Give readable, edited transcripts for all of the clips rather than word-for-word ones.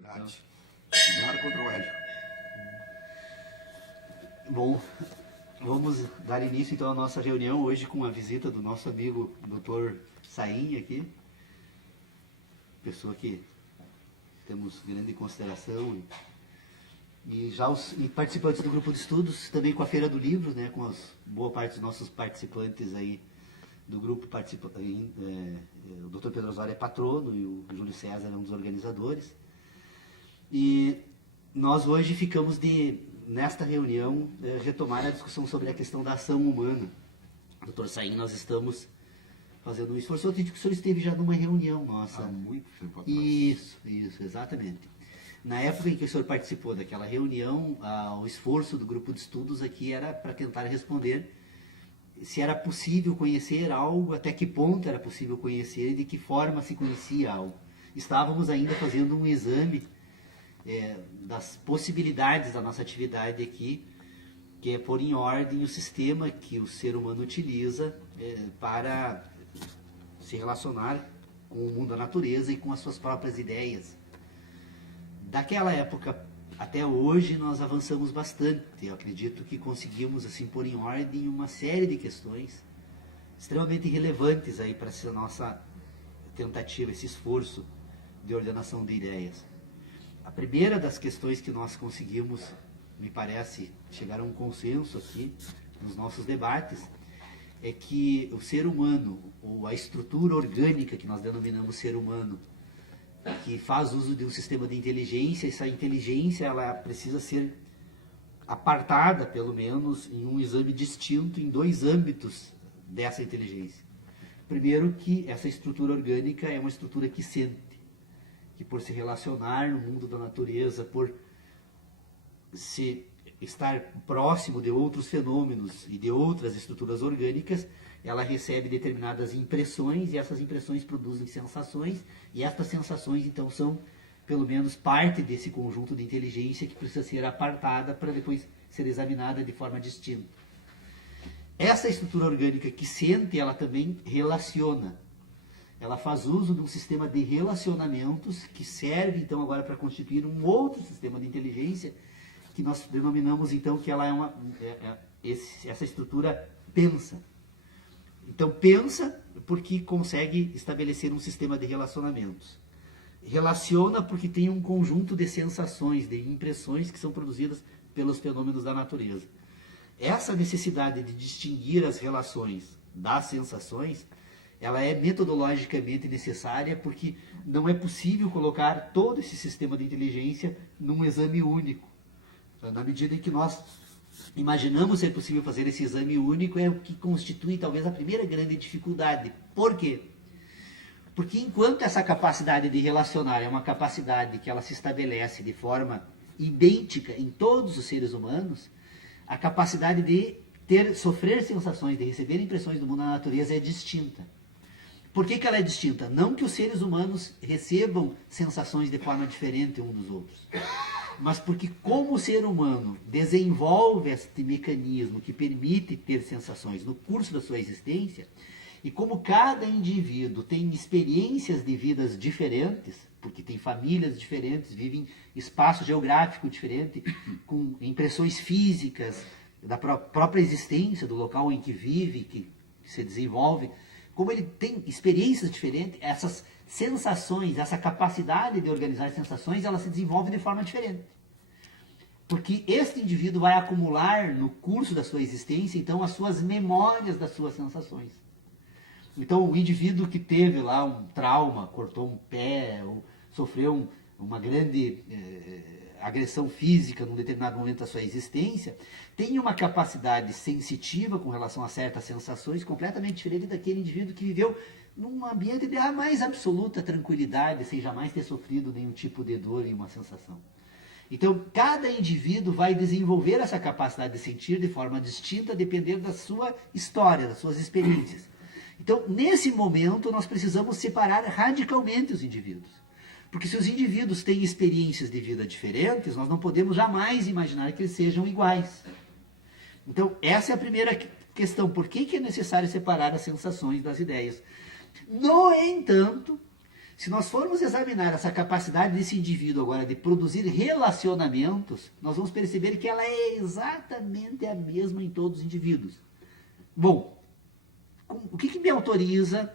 Verdade. Nada contra o Hélio. Bom, vamos dar início então à nossa reunião hoje com a visita do nosso amigo Dr. Sain aqui, pessoa que temos grande consideração e participantes do grupo de estudos, também com a Feira do Livro, né, com boa parte dos nossos participantes aí do grupo o Dr. Pedro Osório é patrono e o Júlio César é um dos organizadores. E nós hoje ficamos nesta reunião, retomar a discussão sobre a questão da ação humana. Dr. Sain, nós estamos fazendo um esforço. Eu acredito que o senhor esteve já numa reunião nossa. Há muito tempo atrás. Isso, exatamente. Na época em que o senhor participou daquela reunião, o esforço do grupo de estudos aqui era para tentar responder se era possível conhecer algo, até que ponto era possível conhecer e de que forma se conhecia algo. Estávamos ainda fazendo um exame das possibilidades da nossa atividade aqui, que é pôr em ordem o sistema que o ser humano utiliza para se relacionar com o mundo da natureza e com as suas próprias ideias. Daquela época até hoje nós avançamos bastante. Eu acredito que conseguimos assim pôr em ordem uma série de questões extremamente relevantes aí para essa nossa tentativa, esse esforço de ordenação de ideias. A primeira das questões que nós conseguimos, me parece, chegar a um consenso aqui nos nossos debates, é que o ser humano, ou a estrutura orgânica que nós denominamos ser humano, que faz uso de um sistema de inteligência, essa inteligência ela precisa ser apartada, pelo menos, em um exame distinto, em dois âmbitos dessa inteligência. Primeiro, que essa estrutura orgânica é uma estrutura que sente, que por se relacionar no mundo da natureza, por se estar próximo de outros fenômenos e de outras estruturas orgânicas, ela recebe determinadas impressões e essas impressões produzem sensações e estas sensações então são pelo menos parte desse conjunto de inteligência que precisa ser apartada para depois ser examinada de forma distinta. Essa estrutura orgânica que sente, ela também relaciona. Ela faz uso de um sistema de relacionamentos que serve então agora para constituir um outro sistema de inteligência que nós denominamos então que ela essa estrutura pensa. Então pensa porque consegue estabelecer um sistema de relacionamentos. Relaciona porque tem um conjunto de sensações, de impressões que são produzidas pelos fenômenos da natureza. Essa necessidade de distinguir as relações das sensações, ela é metodologicamente necessária porque não é possível colocar todo esse sistema de inteligência num exame único. Na medida em que nós imaginamos ser possível fazer esse exame único, é o que constitui talvez a primeira grande dificuldade. Por quê? Porque enquanto essa capacidade de relacionar é uma capacidade que ela se estabelece de forma idêntica em todos os seres humanos, a capacidade de sofrer sensações, de receber impressões do mundo da natureza é distinta. Por que ela é distinta? Não que os seres humanos recebam sensações de forma diferente uns dos outros, mas porque como o ser humano desenvolve este mecanismo que permite ter sensações no curso da sua existência, e como cada indivíduo tem experiências de vidas diferentes, porque tem famílias diferentes, vivem em espaço geográfico diferente, com impressões físicas da própria existência, do local em que vive, que se desenvolve, como ele tem experiências diferentes, essas sensações, essa capacidade de organizar sensações, ela se desenvolve de forma diferente. Porque este indivíduo vai acumular no curso da sua existência, então, as suas memórias das suas sensações. Então, o indivíduo que teve lá um trauma, cortou um pé, ou sofreu uma grande agressão física num determinado momento da sua existência, tem uma capacidade sensitiva com relação a certas sensações completamente diferente daquele indivíduo que viveu num ambiente de mais absoluta tranquilidade, sem jamais ter sofrido nenhum tipo de dor e uma sensação. Então, cada indivíduo vai desenvolver essa capacidade de sentir de forma distinta, dependendo da sua história, das suas experiências. Então, nesse momento, nós precisamos separar radicalmente os indivíduos. Porque se os indivíduos têm experiências de vida diferentes, nós não podemos jamais imaginar que eles sejam iguais. Então, essa é a primeira questão. Por que é necessário separar as sensações das ideias? No entanto, Se nós formos examinar essa capacidade desse indivíduo agora de produzir relacionamentos, nós vamos perceber que ela é exatamente a mesma em todos os indivíduos. Bom, o que me autoriza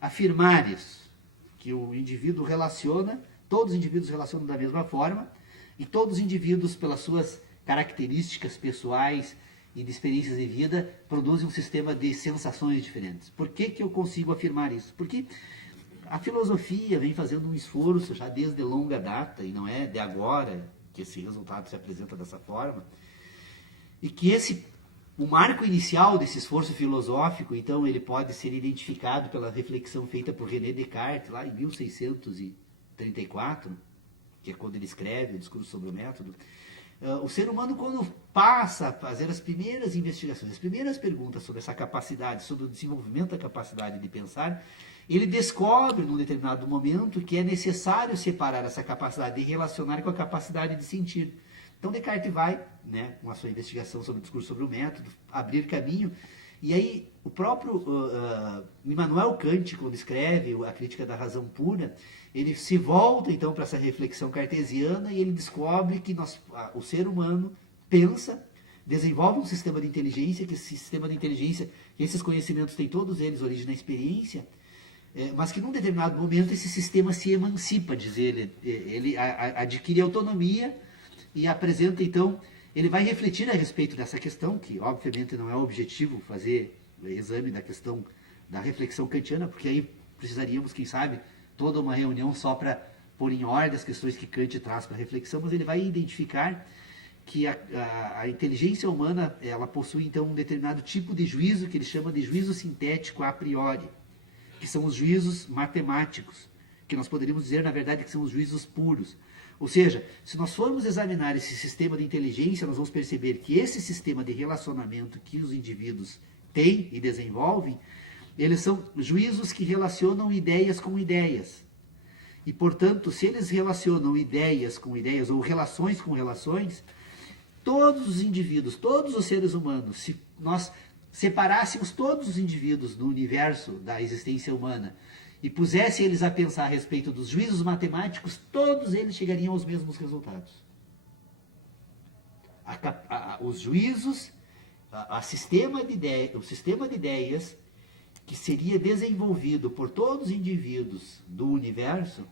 a afirmar isso? Que o indivíduo relaciona, todos os indivíduos relacionam da mesma forma, e todos os indivíduos, pelas suas características pessoais e de experiências de vida, produzem um sistema de sensações diferentes. Por que eu consigo afirmar isso? Porque a filosofia vem fazendo um esforço já desde longa data, e não é de agora que esse resultado se apresenta dessa forma, e que o marco inicial desse esforço filosófico, então, ele pode ser identificado pela reflexão feita por René Descartes, lá em 1634, que é quando ele escreve o Discurso sobre o Método. O ser humano, quando passa a fazer as primeiras investigações, as primeiras perguntas sobre essa capacidade, sobre o desenvolvimento da capacidade de pensar, ele descobre, num determinado momento, que é necessário separar essa capacidade de relacionar com a capacidade de sentir. Então, Descartes vai, né, com a sua investigação sobre o discurso sobre o método, abrir caminho. E aí, o próprio Immanuel Kant, quando escreve a Crítica da Razão Pura, ele se volta, então, para essa reflexão cartesiana e ele descobre que o ser humano pensa, desenvolve um sistema de inteligência, que esse sistema de inteligência, esses conhecimentos têm todos eles origem na experiência, mas que num determinado momento esse sistema se emancipa, diz ele. Ele adquire autonomia e apresenta, então, ele vai refletir a respeito dessa questão, que obviamente não é o objetivo fazer o exame da questão da reflexão kantiana, porque aí precisaríamos, quem sabe, toda uma reunião só para pôr em ordem as questões que Kant traz para a reflexão, mas ele vai identificar que a inteligência humana, ela possui então um determinado tipo de juízo que ele chama de juízo sintético a priori, que são os juízos matemáticos, que nós poderíamos dizer, na verdade, que são os juízos puros. Ou seja, se nós formos examinar esse sistema de inteligência, nós vamos perceber que esse sistema de relacionamento que os indivíduos têm e desenvolvem, eles são juízos que relacionam ideias com ideias. E, portanto, se eles relacionam ideias com ideias ou relações com relações, todos os indivíduos, todos os seres humanos, se nós separássemos todos os indivíduos no universo da existência humana e pusesse eles a pensar a respeito dos juízos matemáticos, todos eles chegariam aos mesmos resultados. Os juízos, o sistema de ideias que seria desenvolvido por todos os indivíduos do universo,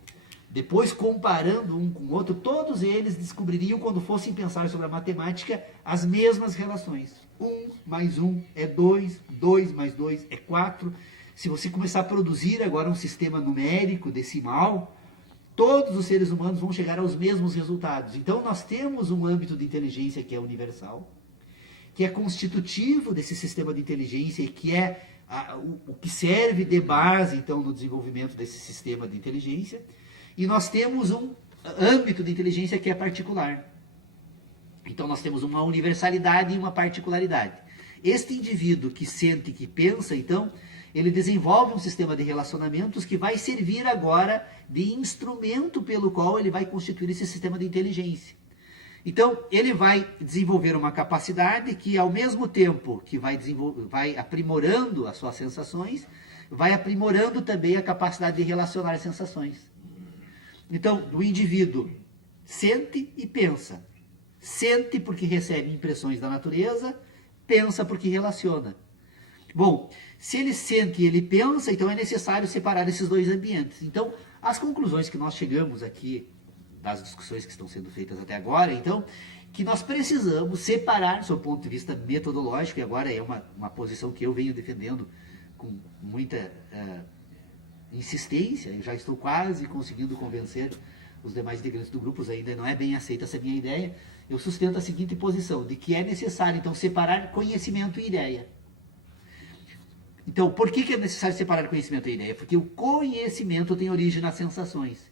depois comparando um com o outro, todos eles descobririam, quando fossem pensar sobre a matemática, as mesmas relações. 1 mais 1 é 2, 2 mais 2 é 4... Se você começar a produzir agora um sistema numérico decimal, todos os seres humanos vão chegar aos mesmos resultados. Então, nós temos um âmbito de inteligência que é universal, que é constitutivo desse sistema de inteligência e que é o que serve de base, então, no desenvolvimento desse sistema de inteligência. E nós temos um âmbito de inteligência que é particular. Então, nós temos uma universalidade e uma particularidade. Este indivíduo que sente, que pensa, então, ele desenvolve um sistema de relacionamentos que vai servir agora de instrumento pelo qual ele vai constituir esse sistema de inteligência. Então, ele vai desenvolver uma capacidade que, ao mesmo tempo que vai aprimorando as suas sensações, vai aprimorando também a capacidade de relacionar sensações. Então, o indivíduo sente e pensa. Sente porque recebe impressões da natureza, pensa porque relaciona. Bom, se ele sente e ele pensa, então é necessário separar esses dois ambientes. Então, as conclusões que nós chegamos aqui, das discussões que estão sendo feitas até agora, então, que nós precisamos separar, do ponto de vista metodológico, e agora é uma posição que eu venho defendendo com muita insistência, eu já estou quase conseguindo convencer os demais integrantes do grupo, ainda não é bem aceita essa minha ideia, eu sustento a seguinte posição, de que é necessário, então, separar conhecimento e ideia. Então, por que é necessário separar conhecimento e ideia? Porque o conhecimento tem origem nas sensações.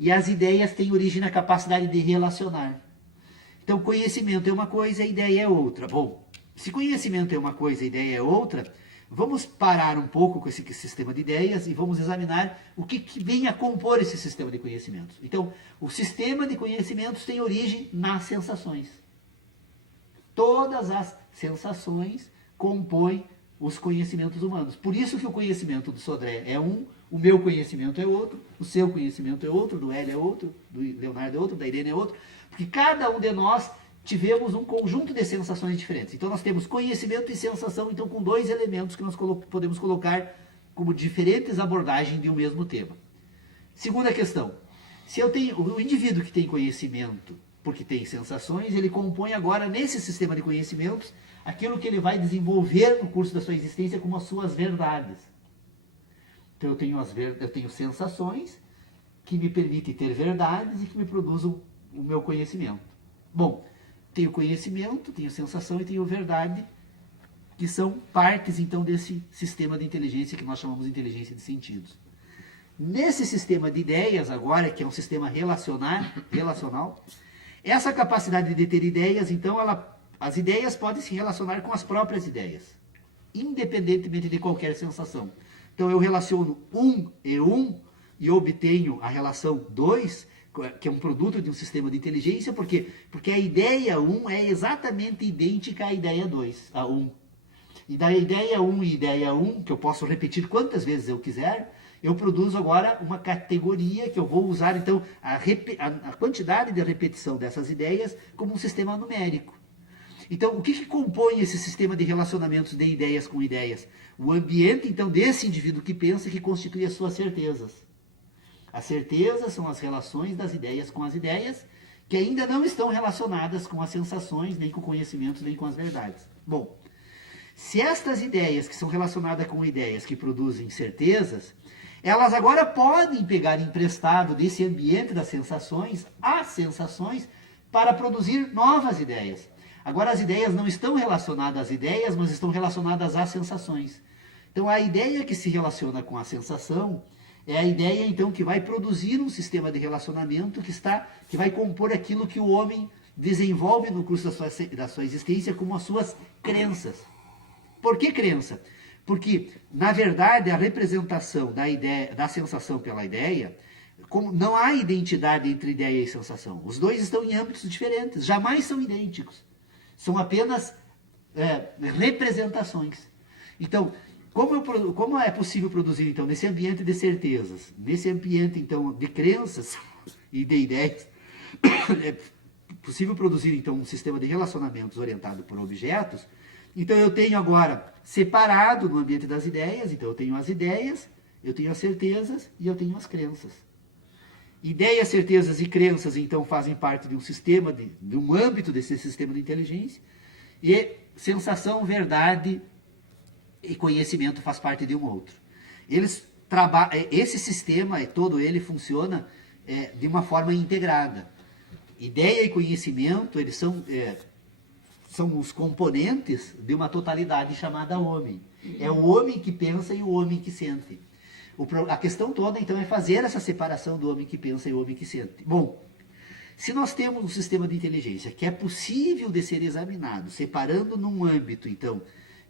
E as ideias têm origem na capacidade de relacionar. Então, conhecimento é uma coisa, ideia é outra. Bom, se conhecimento é uma coisa, ideia é outra, vamos parar um pouco com esse sistema de ideias e vamos examinar o que vem a compor esse sistema de conhecimentos. Então, o sistema de conhecimentos tem origem nas sensações. Todas as sensações compõem os conhecimentos humanos. Por isso que o conhecimento do Sodré é um, o meu conhecimento é outro, o seu conhecimento é outro, do Hélio é outro, do Leonardo é outro, da Irene é outro, porque cada um de nós tivemos um conjunto de sensações diferentes. Então nós temos conhecimento e sensação, então com dois elementos que nós podemos colocar como diferentes abordagens de um mesmo tema. Segunda questão, se eu tenho o indivíduo que tem conhecimento porque tem sensações, ele compõe agora nesse sistema de conhecimentos aquilo que ele vai desenvolver no curso da sua existência como as suas verdades. Então eu tenho sensações que me permitem ter verdades e que me produzem o meu conhecimento. Bom, tenho conhecimento, tenho sensação e tenho verdade, que são partes então desse sistema de inteligência que nós chamamos de inteligência de sentidos. Nesse sistema de ideias agora, que é um sistema relacional, essa capacidade de ter ideias, então, as ideias podem se relacionar com as próprias ideias, independentemente de qualquer sensação. Então, eu relaciono e obtenho a relação 2, que é um produto de um sistema de inteligência, porque a ideia 1 é exatamente idêntica à ideia 2, a 1. E da ideia 1 e ideia 1, que eu posso repetir quantas vezes eu quiser, eu produzo agora uma categoria que eu vou usar, então, a quantidade de repetição dessas ideias como um sistema numérico. Então, o que compõe esse sistema de relacionamentos de ideias com ideias? O ambiente, então, desse indivíduo que pensa, que constitui as suas certezas. As certezas são as relações das ideias com as ideias, que ainda não estão relacionadas com as sensações, nem com conhecimentos, nem com as verdades. Bom, se estas ideias que são relacionadas com ideias que produzem certezas, elas agora podem pegar emprestado desse ambiente das sensações, as sensações, para produzir novas ideias. Agora as ideias não estão relacionadas às ideias, mas estão relacionadas às sensações. Então a ideia que se relaciona com a sensação é a ideia então que vai produzir um sistema de relacionamento que vai compor aquilo que o homem desenvolve no curso da sua existência como as suas crenças. Por que crença? Porque, na verdade, a representação da sensação pela ideia, como não há identidade entre ideia e sensação. Os dois estão em âmbitos diferentes, jamais são idênticos. São apenas representações. Então, como é possível produzir, então, nesse ambiente de certezas, nesse ambiente, então, de crenças e de ideias, é possível produzir, então, um sistema de relacionamentos orientado por objetos. Então eu tenho agora separado no ambiente das ideias, então eu tenho as ideias, eu tenho as certezas e eu tenho as crenças. Ideias, certezas e crenças então fazem parte de um sistema, de um âmbito desse sistema de inteligência, e sensação, verdade e conhecimento faz parte de um outro. Esse sistema, todo ele funciona de uma forma integrada. Ideia e conhecimento, eles são os componentes de uma totalidade chamada homem. É o homem que pensa e o homem que sente. A questão toda, então, é fazer essa separação do homem que pensa e o homem que sente. Bom, se nós temos um sistema de inteligência que é possível de ser examinado, separando num âmbito, então,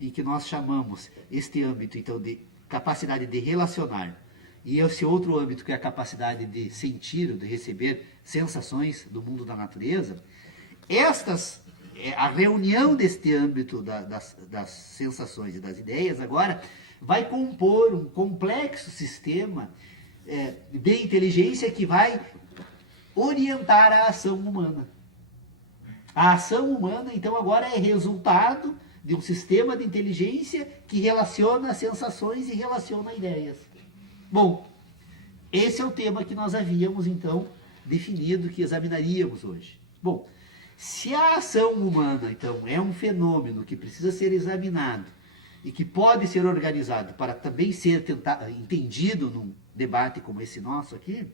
em que nós chamamos este âmbito, então, de capacidade de relacionar, e esse outro âmbito que é a capacidade de sentir, ou de receber sensações do mundo da natureza, a reunião deste âmbito das sensações e das ideias agora vai compor um complexo sistema de inteligência que vai orientar a ação humana. A ação humana, então, agora é resultado de um sistema de inteligência que relaciona sensações e relaciona ideias. Bom, esse é o tema que nós havíamos, então, definido que examinaríamos hoje. Bom, se a ação humana, então, é um fenômeno que precisa ser examinado e que pode ser organizado para também ser entendido num debate como esse nosso aqui,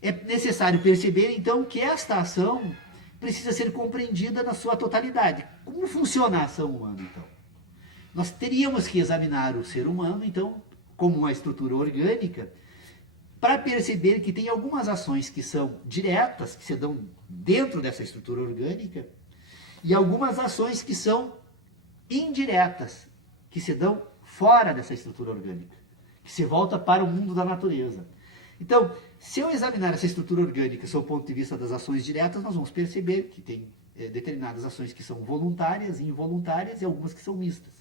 é necessário perceber, então, que esta ação precisa ser compreendida na sua totalidade. Como funciona a ação humana, então? Nós teríamos que examinar o ser humano, então, como uma estrutura orgânica, para perceber que tem algumas ações que são diretas, que se dão dentro dessa estrutura orgânica, e algumas ações que são indiretas, que se dão fora dessa estrutura orgânica, que se volta para o mundo da natureza. Então, se eu examinar essa estrutura orgânica sob o ponto de vista das ações diretas, nós vamos perceber que tem determinadas ações que são voluntárias e involuntárias e algumas que são mistas.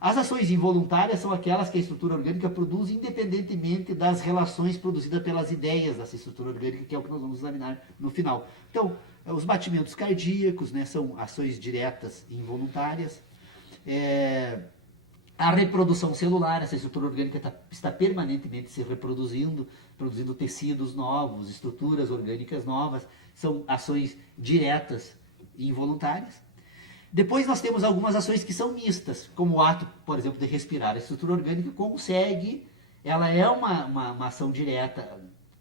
As ações involuntárias são aquelas que a estrutura orgânica produz independentemente das relações produzidas pelas ideias dessa estrutura orgânica, que é o que nós vamos examinar no final. Então, os batimentos cardíacos, né, são ações diretas e involuntárias. A reprodução celular, essa estrutura orgânica está permanentemente se reproduzindo, produzindo tecidos novos, estruturas orgânicas novas, são ações diretas e involuntárias. Depois nós temos algumas ações que são mistas, como o ato, por exemplo, de respirar. A estrutura orgânica consegue, ela é uma ação direta,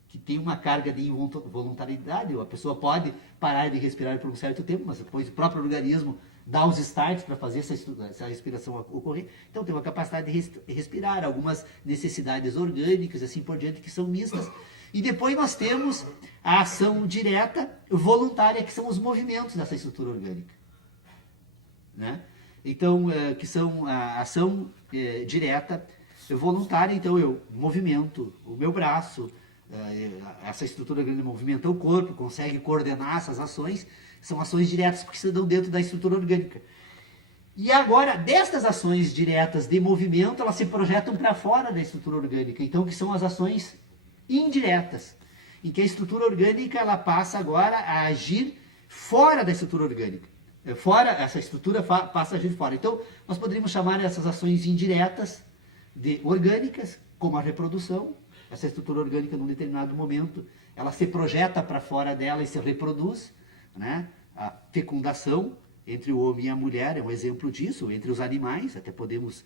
que tem uma carga de voluntariedade, a pessoa pode parar de respirar por um certo tempo, mas depois o próprio organismo dá os starts para fazer essa respiração ocorrer. Então tem uma capacidade de respirar, algumas necessidades orgânicas, assim por diante, que são mistas. E depois nós temos a ação direta voluntária, que são os movimentos dessa estrutura orgânica. Né? Então, que são a ação direta voluntária, então eu movimento o meu braço, essa estrutura orgânica movimenta o corpo, consegue coordenar essas ações, são ações diretas porque se dão dentro da estrutura orgânica. E agora, destas ações diretas de movimento, elas se projetam para fora da estrutura orgânica, então que são as ações indiretas, em que a estrutura orgânica ela passa agora a agir fora da estrutura orgânica. Essa estrutura passa a agir fora. Então, nós poderíamos chamar essas ações indiretas de orgânicas, como a reprodução. Essa estrutura orgânica, num determinado momento, ela se projeta para fora dela e se reproduz. Né? A fecundação entre o homem e a mulher é um exemplo disso, entre os animais, até podemos,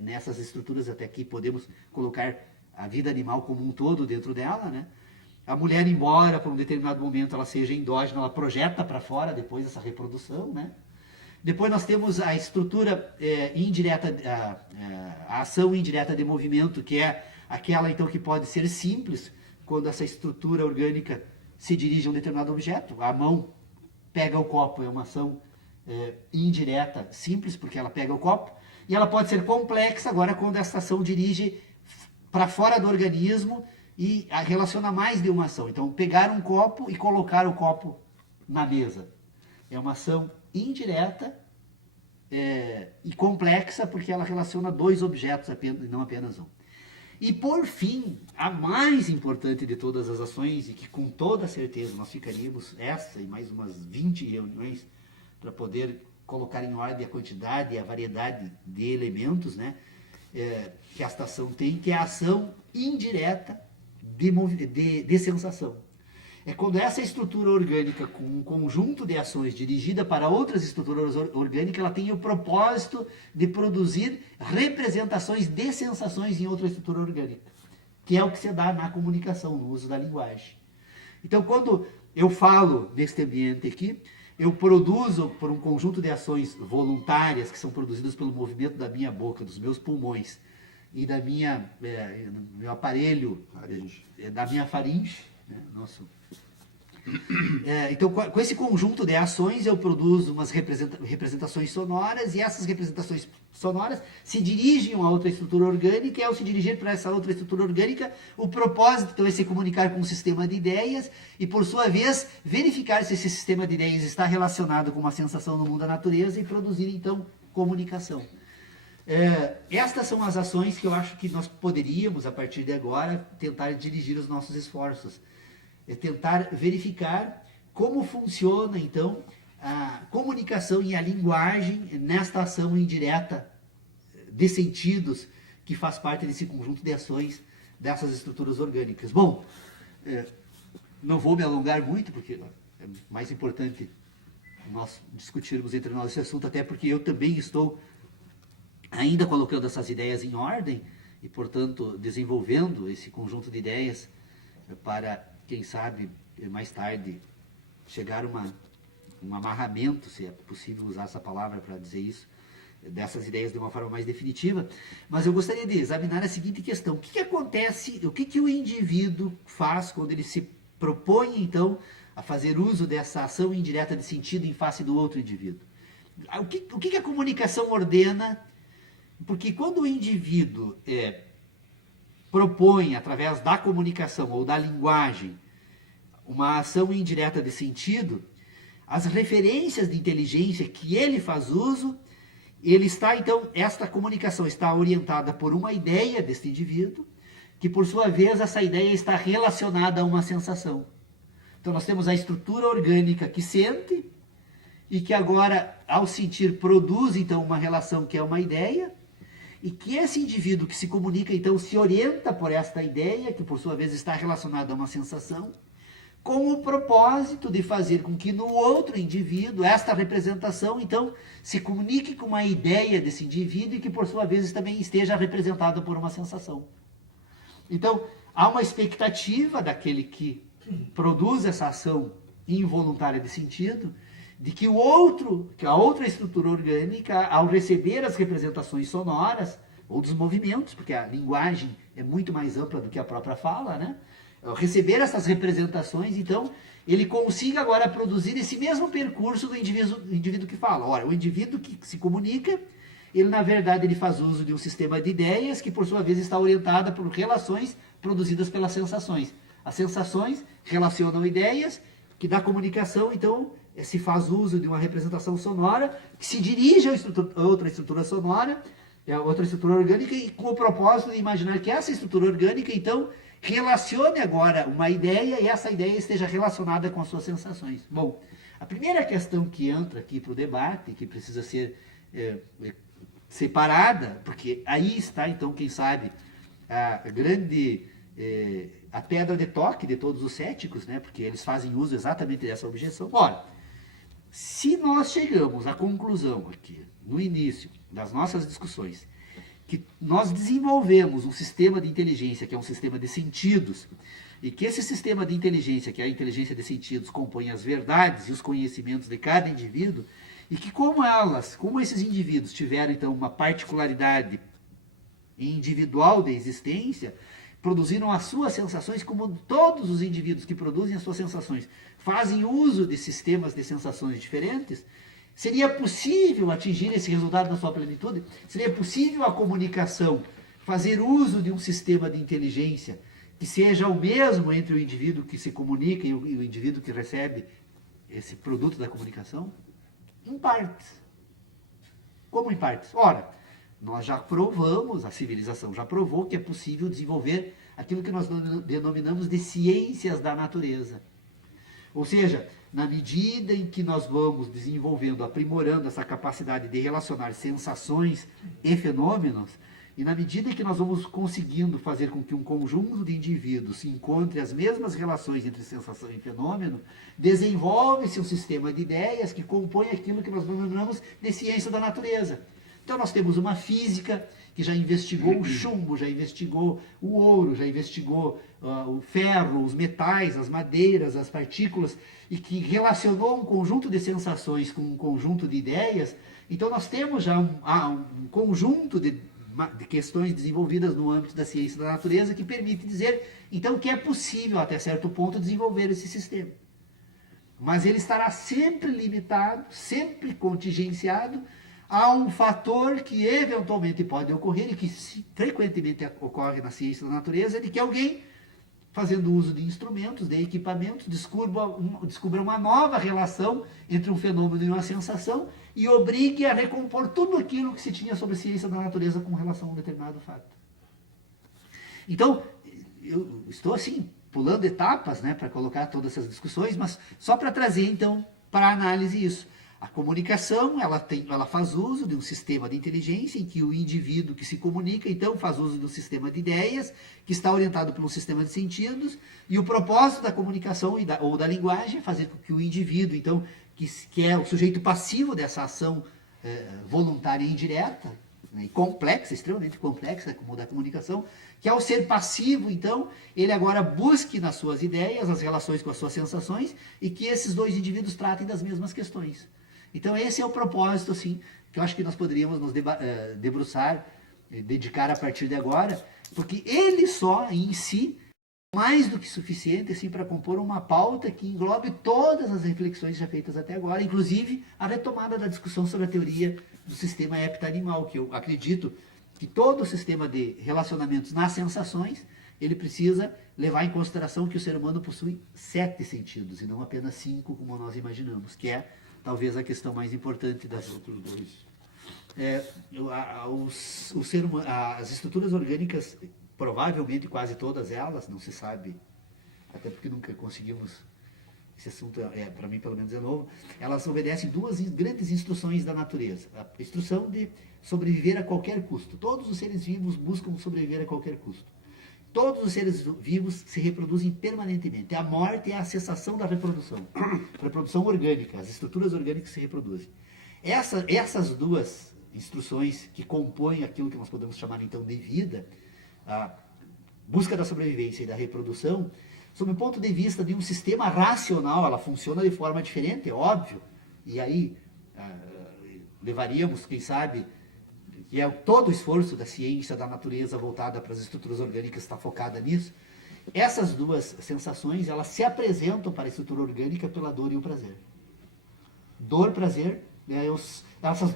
nessas estruturas até aqui, podemos colocar a vida animal como um todo dentro dela, né? A mulher, embora por um determinado momento ela seja endógena, ela projeta para fora depois essa reprodução, né? Depois nós temos a estrutura indireta, a ação indireta de movimento, que é aquela então que pode ser simples, quando essa estrutura orgânica se dirige a um determinado objeto. A mão pega o copo, é uma ação indireta, simples, porque ela pega o copo, e ela pode ser complexa agora quando essa ação dirige para fora do organismo e relaciona mais de uma ação. Então, pegar um copo e colocar o copo na mesa. É uma ação indireta e complexa, porque ela relaciona dois objetos e não apenas um. E, por fim, a mais importante de todas as ações, e que com toda certeza nós ficaríamos essa e mais umas 20 reuniões para poder colocar em ordem a quantidade e a variedade de elementos, né, que esta ação tem, que é a ação indireta de sensação. É quando essa estrutura orgânica, com um conjunto de ações dirigida para outras estruturas orgânicas, ela tem o propósito de produzir representações de sensações em outra estrutura orgânica, que é o que se dá na comunicação, no uso da linguagem. Então, quando eu falo neste ambiente aqui, eu produzo por um conjunto de ações voluntárias que são produzidas pelo movimento da minha boca, dos meus pulmões e da meu aparelho, da minha faringe, né, então, com esse conjunto de ações, eu produzo umas representações sonoras, e essas representações sonoras se dirigem a outra estrutura orgânica, e ao se dirigir para essa outra estrutura orgânica, o propósito então, é se comunicar com um sistema de ideias, e por sua vez, verificar se esse sistema de ideias está relacionado com uma sensação no mundo da natureza, e produzir então comunicação. Estas são as ações que eu acho que nós poderíamos, a partir de agora, tentar dirigir os nossos esforços. Tentar verificar como funciona, então, a comunicação e a linguagem nesta ação indireta de sentidos que faz parte desse conjunto de ações dessas estruturas orgânicas. Bom, não vou me alongar muito, porque é mais importante nós discutirmos entre nós esse assunto, até porque eu também estou ainda colocando essas ideias em ordem e, portanto, desenvolvendo esse conjunto de ideias para, quem sabe, mais tarde, chegar a um amarramento, se é possível usar essa palavra para dizer isso, dessas ideias de uma forma mais definitiva. Mas eu gostaria de examinar a seguinte questão: o que acontece, o que o indivíduo faz quando ele se propõe, então, a fazer uso dessa ação indireta de sentido em face do outro indivíduo? O que a comunicação ordena? Porque quando o indivíduo propõe, através da comunicação ou da linguagem, uma ação indireta de sentido, as referências de inteligência que ele faz uso, ele está, então, esta comunicação está orientada por uma ideia deste indivíduo, que por sua vez essa ideia está relacionada a uma sensação. Então nós temos a estrutura orgânica que sente, e que agora, ao sentir, produz então uma relação que é uma ideia, e que esse indivíduo que se comunica, então, se orienta por esta ideia, que por sua vez está relacionada a uma sensação, com o propósito de fazer com que no outro indivíduo, esta representação, então, se comunique com uma ideia desse indivíduo e que por sua vez também esteja representada por uma sensação. Então, há uma expectativa daquele que produz essa ação involuntária de sentido, de que a outra estrutura orgânica, ao receber as representações sonoras, ou dos movimentos, porque a linguagem é muito mais ampla do que a própria fala, né? Ao receber essas representações, então, ele consiga agora produzir esse mesmo percurso do indivíduo que fala. Ora, o indivíduo que se comunica, ele na verdade ele faz uso de um sistema de ideias que por sua vez está orientada por relações produzidas pelas sensações. As sensações relacionam ideias, que da comunicação, então, se faz uso de uma representação sonora, que se dirige a outra estrutura sonora, outra estrutura orgânica, e com o propósito de imaginar que essa estrutura orgânica, então, relacione agora uma ideia, e essa ideia esteja relacionada com as suas sensações. Bom, a primeira questão que entra aqui para o debate, que precisa ser separada, porque aí está, então, quem sabe, a grande... a pedra de toque de todos os céticos, né? Porque eles fazem uso exatamente dessa objeção. Ora, se nós chegamos à conclusão aqui, no início das nossas discussões, que nós desenvolvemos um sistema de inteligência, que é um sistema de sentidos, e que esse sistema de inteligência, que é a inteligência de sentidos, compõe as verdades e os conhecimentos de cada indivíduo, e que como esses indivíduos tiveram, então, uma particularidade individual da existência, produziram as suas sensações, como todos os indivíduos que produzem as suas sensações fazem uso de sistemas de sensações diferentes, seria possível atingir esse resultado na sua plenitude? Seria possível a comunicação fazer uso de um sistema de inteligência que seja o mesmo entre o indivíduo que se comunica e o indivíduo que recebe esse produto da comunicação? Em partes. Como em partes? Ora, nós já provamos, a civilização já provou que é possível desenvolver aquilo que nós denominamos de ciências da natureza. Ou seja, na medida em que nós vamos desenvolvendo, aprimorando essa capacidade de relacionar sensações e fenômenos, e na medida em que nós vamos conseguindo fazer com que um conjunto de indivíduos encontre as mesmas relações entre sensação e fenômeno, desenvolve-se um sistema de ideias que compõe aquilo que nós denominamos de ciência da natureza. Então nós temos uma física que já investigou o chumbo, já investigou o ouro, já investigou o ferro, os metais, as madeiras, as partículas, e que relacionou um conjunto de sensações com um conjunto de ideias. Então nós temos já um conjunto de questões desenvolvidas no âmbito da ciência da natureza que permite dizer, então, que é possível, até certo ponto, desenvolver esse sistema. Mas ele estará sempre limitado, sempre contingenciado a um fator que eventualmente pode ocorrer e que frequentemente ocorre na ciência da natureza, de que alguém, fazendo uso de instrumentos, de equipamentos, descubra uma nova relação entre um fenômeno e uma sensação e obrigue a recompor tudo aquilo que se tinha sobre a ciência da natureza com relação a um determinado fato. Então, eu estou assim, pulando etapas, né, para colocar todas essas discussões, mas só para trazer, então, para a análise isso. A comunicação, ela faz uso de um sistema de inteligência em que o indivíduo que se comunica, então, faz uso de um sistema de ideias que está orientado por um sistema de sentidos, e o propósito da comunicação ou da linguagem é fazer com que o indivíduo, então, que é o sujeito passivo dessa ação voluntária e indireta, né, e complexa, extremamente complexa, como o da comunicação, que ao ser passivo, então, ele agora busque nas suas ideias as relações com as suas sensações e que esses dois indivíduos tratem das mesmas questões. Então esse é o propósito, assim, que eu acho que nós poderíamos nos debruçar, dedicar a partir de agora, porque ele só, em si, é mais do que suficiente assim, para compor uma pauta que englobe todas as reflexões já feitas até agora, inclusive a retomada da discussão sobre a teoria do sistema hepta-animal, que eu acredito que todo o sistema de relacionamentos nas sensações, ele precisa levar em consideração que o ser humano possui 7 sentidos, e não apenas 5, como nós imaginamos, que é talvez a questão mais importante das outros dois. As estruturas orgânicas, provavelmente quase todas elas, não se sabe, até porque nunca conseguimos, esse assunto para mim pelo menos é novo, elas obedecem duas grandes instruções da natureza. A instrução de sobreviver a qualquer custo. Todos os seres vivos buscam sobreviver a qualquer custo. Todos os seres vivos se reproduzem permanentemente. A morte é a cessação da reprodução. Reprodução orgânica, as estruturas orgânicas se reproduzem. Essas duas instruções que compõem aquilo que nós podemos chamar então de vida, a busca da sobrevivência e da reprodução, sob o ponto de vista de um sistema racional, ela funciona de forma diferente, é óbvio. E aí levaríamos, quem sabe, que é todo o esforço da ciência, da natureza voltada para as estruturas orgânicas está focada nisso. Essas duas sensações, elas se apresentam para a estrutura orgânica pela dor e o prazer. Dor, prazer,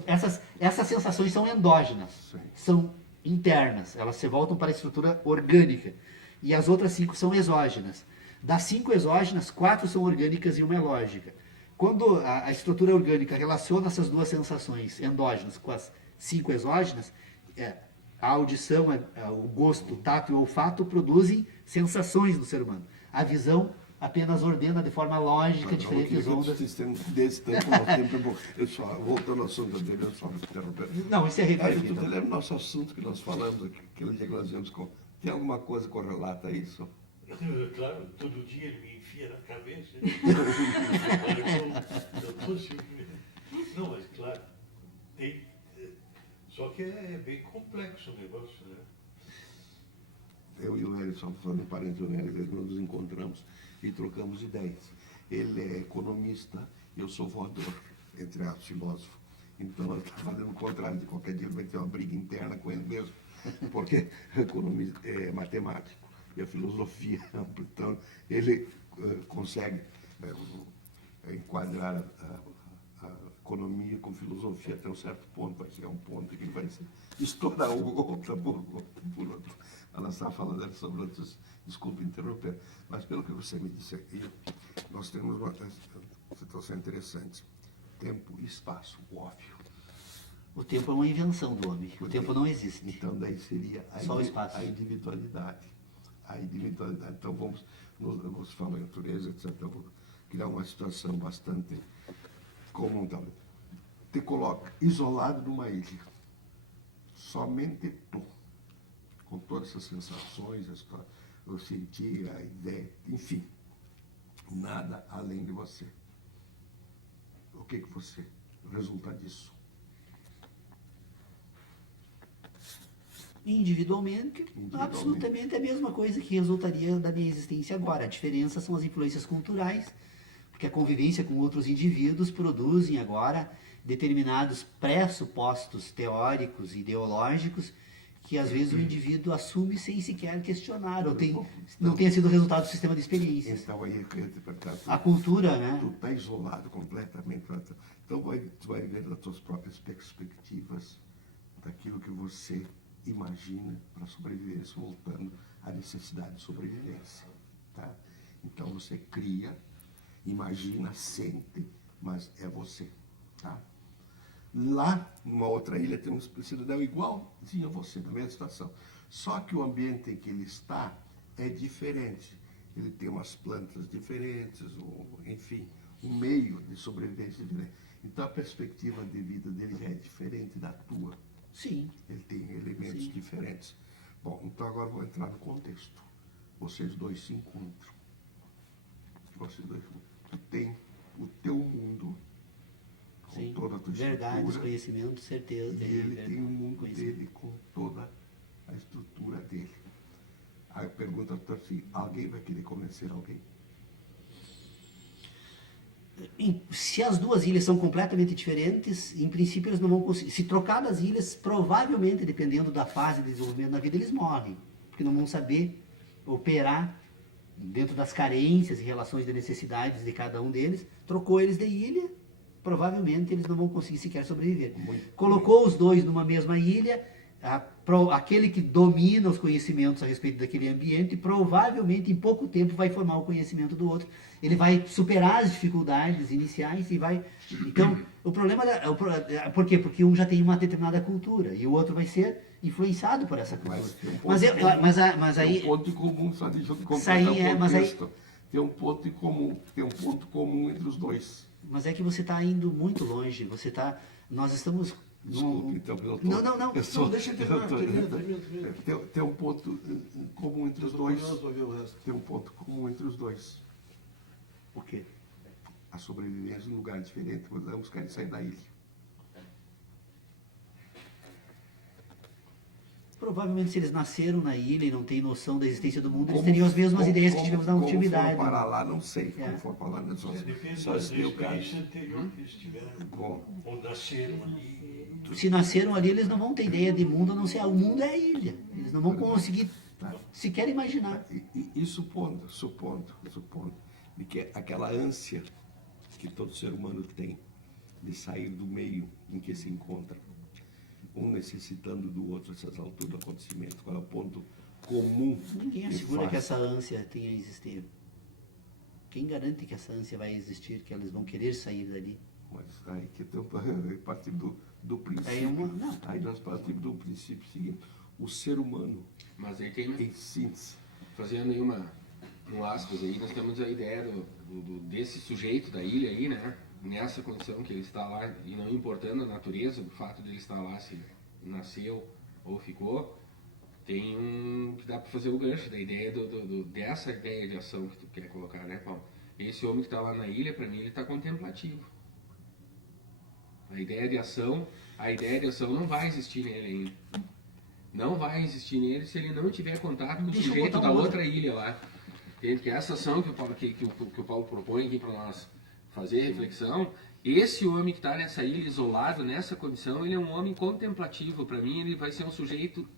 essas sensações são endógenas, são internas, elas se voltam para a estrutura orgânica. E as outras 5 são exógenas. Das 5 exógenas, 4 são orgânicas e uma é lógica. Quando a estrutura orgânica relaciona essas duas sensações endógenas com as 5 exógenas, a audição, o gosto, o tato e o olfato produzem sensações no ser humano. A visão apenas ordena de forma lógica diferentes ondas. Desse tempo, nosso tempo é bom. Eu só, voltando ao assunto anterior, eu só me interromper. Não, isso é repetido. Tu lembra o nosso assunto que nós falamos, aquele dia que nós vimos com... Tem alguma coisa correlata a isso? Claro, todo dia ele me enfia na cabeça. Não, mas claro, tem... Só que é bem complexo o negócio, né? Eu e o Hélio, só falando em parênteses, o Hélio, nós nos encontramos e trocamos ideias. Ele é economista, eu sou voador, entre aspas, filósofo. Então, ele está fazendo o contrário, de qualquer dia ele vai ter uma briga interna com ele mesmo, porque economista é matemático e a filosofia é ampla. Então, ele consegue enquadrar a economia com filosofia até um certo ponto, vai chegar um ponto que ele vai estourar o outro por outro. Ela está falando sobre outros, desculpe interromper, mas pelo que você me disse aqui, nós temos uma situação interessante. Tempo e espaço, óbvio. O tempo é uma invenção do homem, o tempo não existe. Então daí seria só o espaço. A individualidade. A individualidade. Então vamos, você fala em natureza, etc. Eu vou criar uma situação bastante comum. Então, te coloca isolado numa ilha. Somente tu. Com todas essas sensações, eu senti a ideia, enfim, nada além de você. O que você resulta disso? Individualmente, absolutamente a mesma coisa que resultaria da minha existência agora. A diferença são as influências culturais, porque a convivência com outros indivíduos produzem agora determinados pressupostos teóricos e ideológicos que às vezes o indivíduo assume sem sequer questionar, ou não tenha sido resultado do sistema de experiências. Então aí eu queria te perguntar. A cultura, né? Tu está isolado completamente. Então tu vai ver das tuas próprias perspectivas, daquilo que você imagina para sobrevivência, voltando à necessidade de sobrevivência. Tá? Então você cria, imagina, sente, mas é você. Tá? Lá, numa outra ilha, tem um cidadão igualzinho a você, na mesma situação. Só que o ambiente em que ele está é diferente. Ele tem umas plantas diferentes, enfim, um meio de sobrevivência diferente. Então a perspectiva de vida dele já é diferente da tua. Sim. Ele tem elementos diferentes. Bom, então agora eu vou entrar no contexto. Vocês dois se encontram. Vocês dois, tu tem o teu mundo, com toda a tua verdade, estrutura, conhecimento, certeza. e ele tem o mundo dele com toda a estrutura dele. Aí eu pergunto para assim, alguém vai querer convencer alguém? Se as duas ilhas são completamente diferentes, em princípio eles não vão conseguir. Se trocar das ilhas, provavelmente, dependendo da fase de desenvolvimento da vida, eles morrem. Porque não vão saber operar dentro das carências e relações de necessidades de cada um deles. Trocou eles de ilha, provavelmente eles não vão conseguir sequer sobreviver. Colocou os dois numa mesma ilha, aquele que domina os conhecimentos a respeito daquele ambiente, provavelmente em pouco tempo vai formar o conhecimento do outro. Ele vai superar as dificuldades iniciais e vai... Então, O problema por quê? Porque um já tem uma determinada cultura e o outro vai ser influenciado por essa cultura. Mas tem um ponto Mas tem aí um ponto em comum, só deixa eu Isso completar aí o mas aí- contexto. Tem um ponto em comum, tem um ponto comum entre os dois. mas é que você está indo muito longe. Nós estamos Desculpe, então, eu tô, Não. eu sou- Não, deixa eu terminar, termina. Tem um ponto comum entre os Eu tô dois. curioso pra ver o resto. Tem um ponto comum entre os dois. o quê? A sobrevivência em um lugar diferente, mas ambos querem sair da ilha. Provavelmente se eles nasceram na ilha e não têm noção da existência do mundo, eles teriam as mesmas ideias que tivemos na antiguidade. Como for parar lá, não sei. É. Como for parar lá, não só, Depende só da se deu caso. experiência anterior que eles tiveram. Bom, Ou nasceram ali. Se nasceram ali, eles não vão ter ideia de mundo, a não ser o mundo é a ilha. Eles não vão conseguir sequer imaginar. e supondo de que aquela ânsia que todo ser humano tem de sair do meio em que se encontra, um necessitando do outro a essas alturas do acontecimento, qual é o ponto comum? Ninguém que assegura faz? que essa ânsia tenha existido. Quem garante que essa ânsia vai existir, que elas vão querer sair dali? Mas aí que tem partir do princípio. Aí é não. Aí nós partimos do princípio seguinte: o ser humano, Mas aí tem, em síntese, fazendo aí um aspas aí, nós temos a ideia desse sujeito da ilha aí, né? Nessa condição que ele está lá, e não importando a natureza, o fato de ele estar lá, se nasceu ou ficou, tem que dá para fazer o gancho da ideia dessa ideia de ação que tu quer colocar, né, Paulo? Esse homem que está lá na ilha, para mim, ele está contemplativo. A ideia de ação não vai existir nele ainda. Não vai existir nele se ele não tiver contato com o Deixa eu sujeito botar da um outra ilha lá. Entende? Que essa ação que o Paulo propõe aqui para nós fazer reflexão, esse homem que está nessa ilha, isolado, nessa condição, ele é um homem contemplativo. Para mim, ele vai ser um sujeito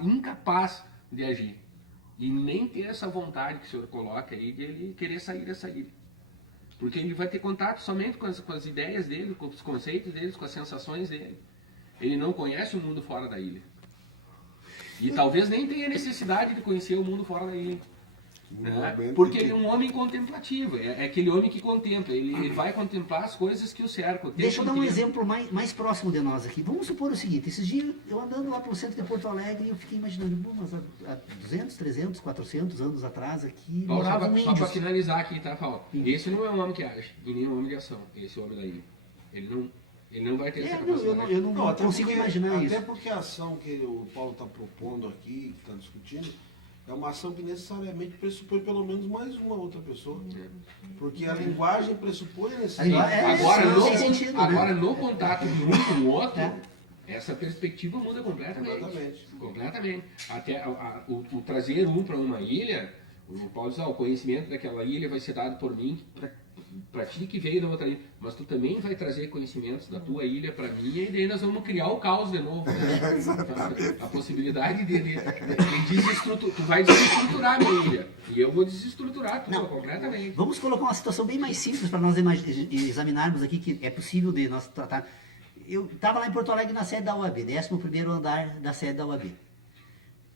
incapaz de agir. E nem ter essa vontade que o senhor coloca aí de ele querer sair dessa ilha. Porque ele vai ter contato somente com as ideias dele, com os conceitos dele, com as sensações dele. Ele não conhece o mundo fora da ilha. E talvez nem tenha necessidade de conhecer o mundo fora da ilha. Né? Porque ele é um homem contemplativo, é aquele homem que contempla, ele vai contemplar as coisas que o cercam. Deixa eu dar um exemplo mais próximo de nós aqui. Vamos supor o seguinte: esses dias eu andando lá pelo centro de Porto Alegre, eu fiquei imaginando, bom, mas há 200, 300, 400 anos atrás aqui Paulo, moravam só para índios. finalizar aqui, tá, Paulo? Esse não é um homem que age, e nem um homem de ação, esse homem da ilha. Ele não vai ter essa capacidade. Eu não até consigo porque- imaginar até isso. porque a ação que o Paulo está propondo aqui, que está discutindo, é uma ação que necessariamente pressupõe pelo menos mais uma outra pessoa. Porque a linguagem pressupõe a necessidade. Agora, no contato de um com o outro, É. essa perspectiva muda completamente. Completamente. Completamente. Até o trazer um para uma ilha, o Paulo diz, o conhecimento daquela ilha vai ser dado por mim, para ti que veio da outra ilha. Mas tu também vai trazer conhecimentos da tua ilha para mim, e daí nós vamos criar o caos de novo. Né? A possibilidade de desestruturar. Tu vai desestruturar a minha ilha. E eu vou desestruturar a tua Não. completamente. Vamos colocar uma situação bem mais simples para nós examinarmos aqui, que é possível de nós tratar. Eu estava lá em Porto Alegre na sede da UAB, 11º andar da sede da UAB.